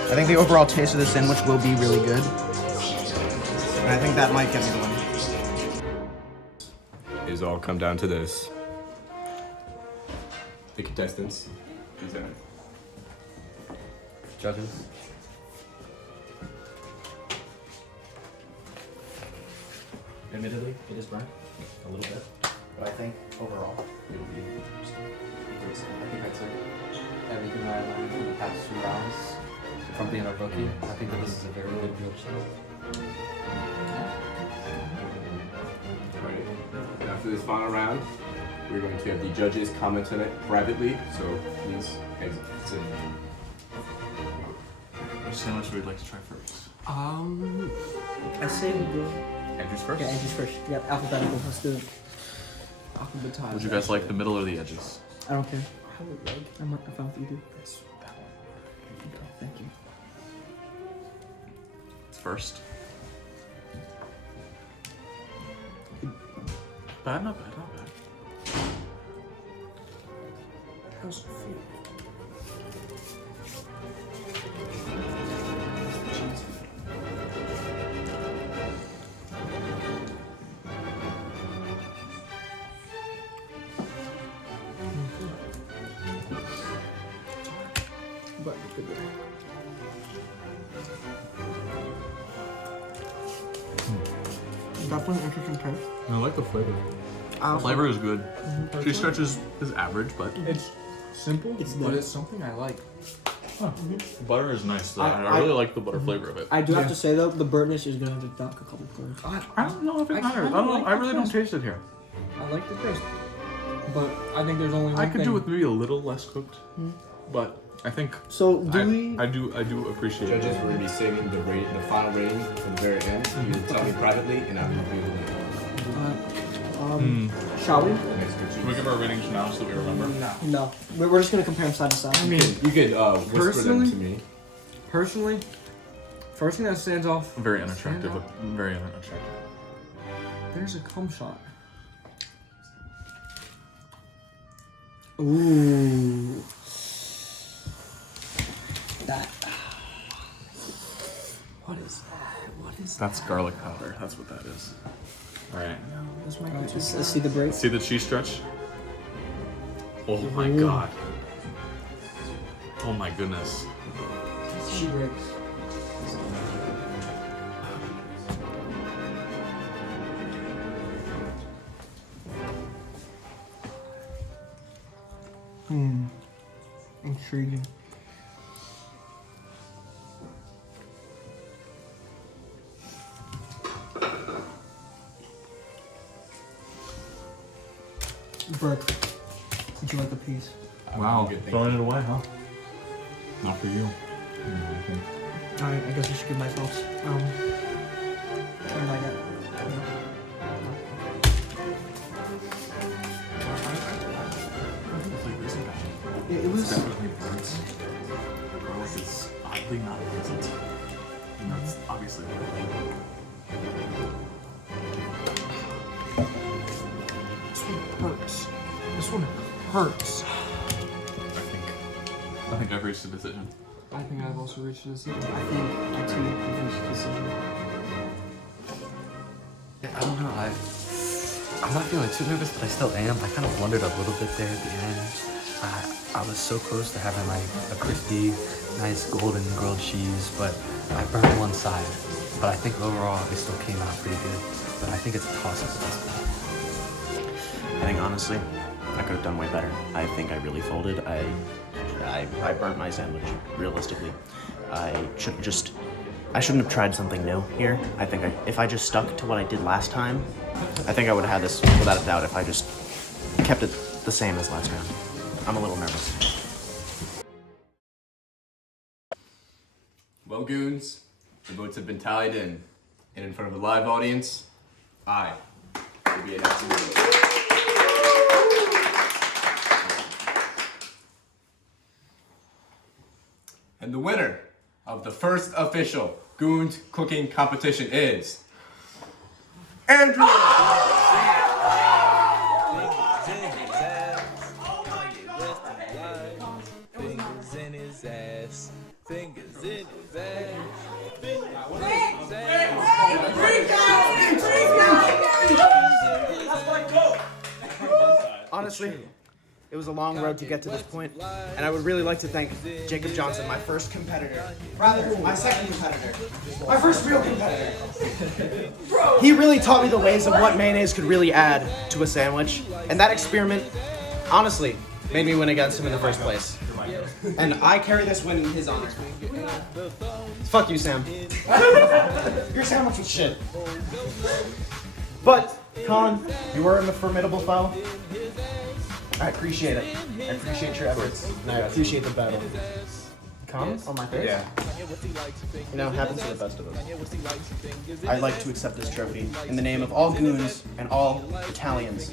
I think the overall taste of the sandwich will be really good. And I think that might get me the win. It's all come down to this. The contestants. Judges. Admittedly, it is burnt a little bit, but I think overall it will be decent. I think I took everything that I learned from the past 2 rounds from being a rookie. I think that this is a very good grilled cheese. Alright, after this final round, we're going to have the judges comment on it privately, so please exit. Which sandwich would you like to try first? I say we go. Andrews first? Yeah, Andrews first. Yep, alphabetical. Let's do it. Alphabetized. Would you guys like the middle or the edges? I don't care. I'm fine with you, dude. Thank you. It's first. Bad, not bad, not bad. How's it feel? Definitely interesting taste. I like the flavor. The flavor is good. Cheese stretches is average, but It's simple, but it's something I like. butter is nice. Though. I really like the butter flavor of it. I do have to say though, the burntness is gonna have to dock a couple points. I don't know if it matters. I don't know. I really don't taste it here. I like the crisp, but I think there's only one I could thing. do with maybe a little less cooked, but I think So do we? I do appreciate Judges, it. we're going to be saving the final rating for the very end. You tell me privately, and I'll review the winner. Shall we? Next good Should we give our ratings now so that we remember? No. We're just gonna compare them side to side. I mean, You could whisper them to me. personally, first thing that stands off. Very unattractive. Very unattractive. There's a cum shot. Ooh. That. What is that? What is That's garlic powder. That's what that is. All right. This might be let's see the break. See the cheese stretch? Oh my god. Oh my goodness. She breaks. Intriguing. Burke, did you like the piece? Wow. Throwing it away, huh? Not for you. Alright, I guess I should give myself. What did I get? It was. Definitely burnt. The garlic is oddly not present. And that's obviously what This one hurts. This one hurts. I think I think I've reached a decision. I think I've also reached a decision. I think I too have reached a decision. I don't know. I'm not feeling too nervous, but I still am. I kind of blundered a little bit there at the end. I was so close to having like a crispy, nice golden grilled cheese, but I burned one side. But I think overall it still came out pretty good. But I think it's a toss-up at this point. I think honestly, I could have done way better. I think I really folded. I burnt my sandwich. Realistically, I shouldn't have tried something new here. I think if I just stuck to what I did last time, I think I would have had this without a doubt. If I just kept it the same as last round. I'm a little nervous. Well, Goons, the votes have been tallied in. And in front of a live audience, I will be announcing the vote. And the winner of the first official Goonz cooking competition is Andrew! Fingers in his ass. Fingers in his ass. Honestly, it was a long road to get to this point, and I would really like to thank Jacob Johnson, my first competitor. Rather, my second competitor. My first real competitor. He really taught me the ways of what mayonnaise could really add to a sandwich, and that experiment, honestly, made me win against him in the first place. And I carry this win in his honor. Fuck you, Sam. Your sandwich was shit. But, Colin, you were a formidable foe. I appreciate it. I appreciate your efforts. And I appreciate the battle. Colin, on my face? Yeah. You know, it happens to the best of us. I'd like to accept this trophy in the name of all Goons and all Italians.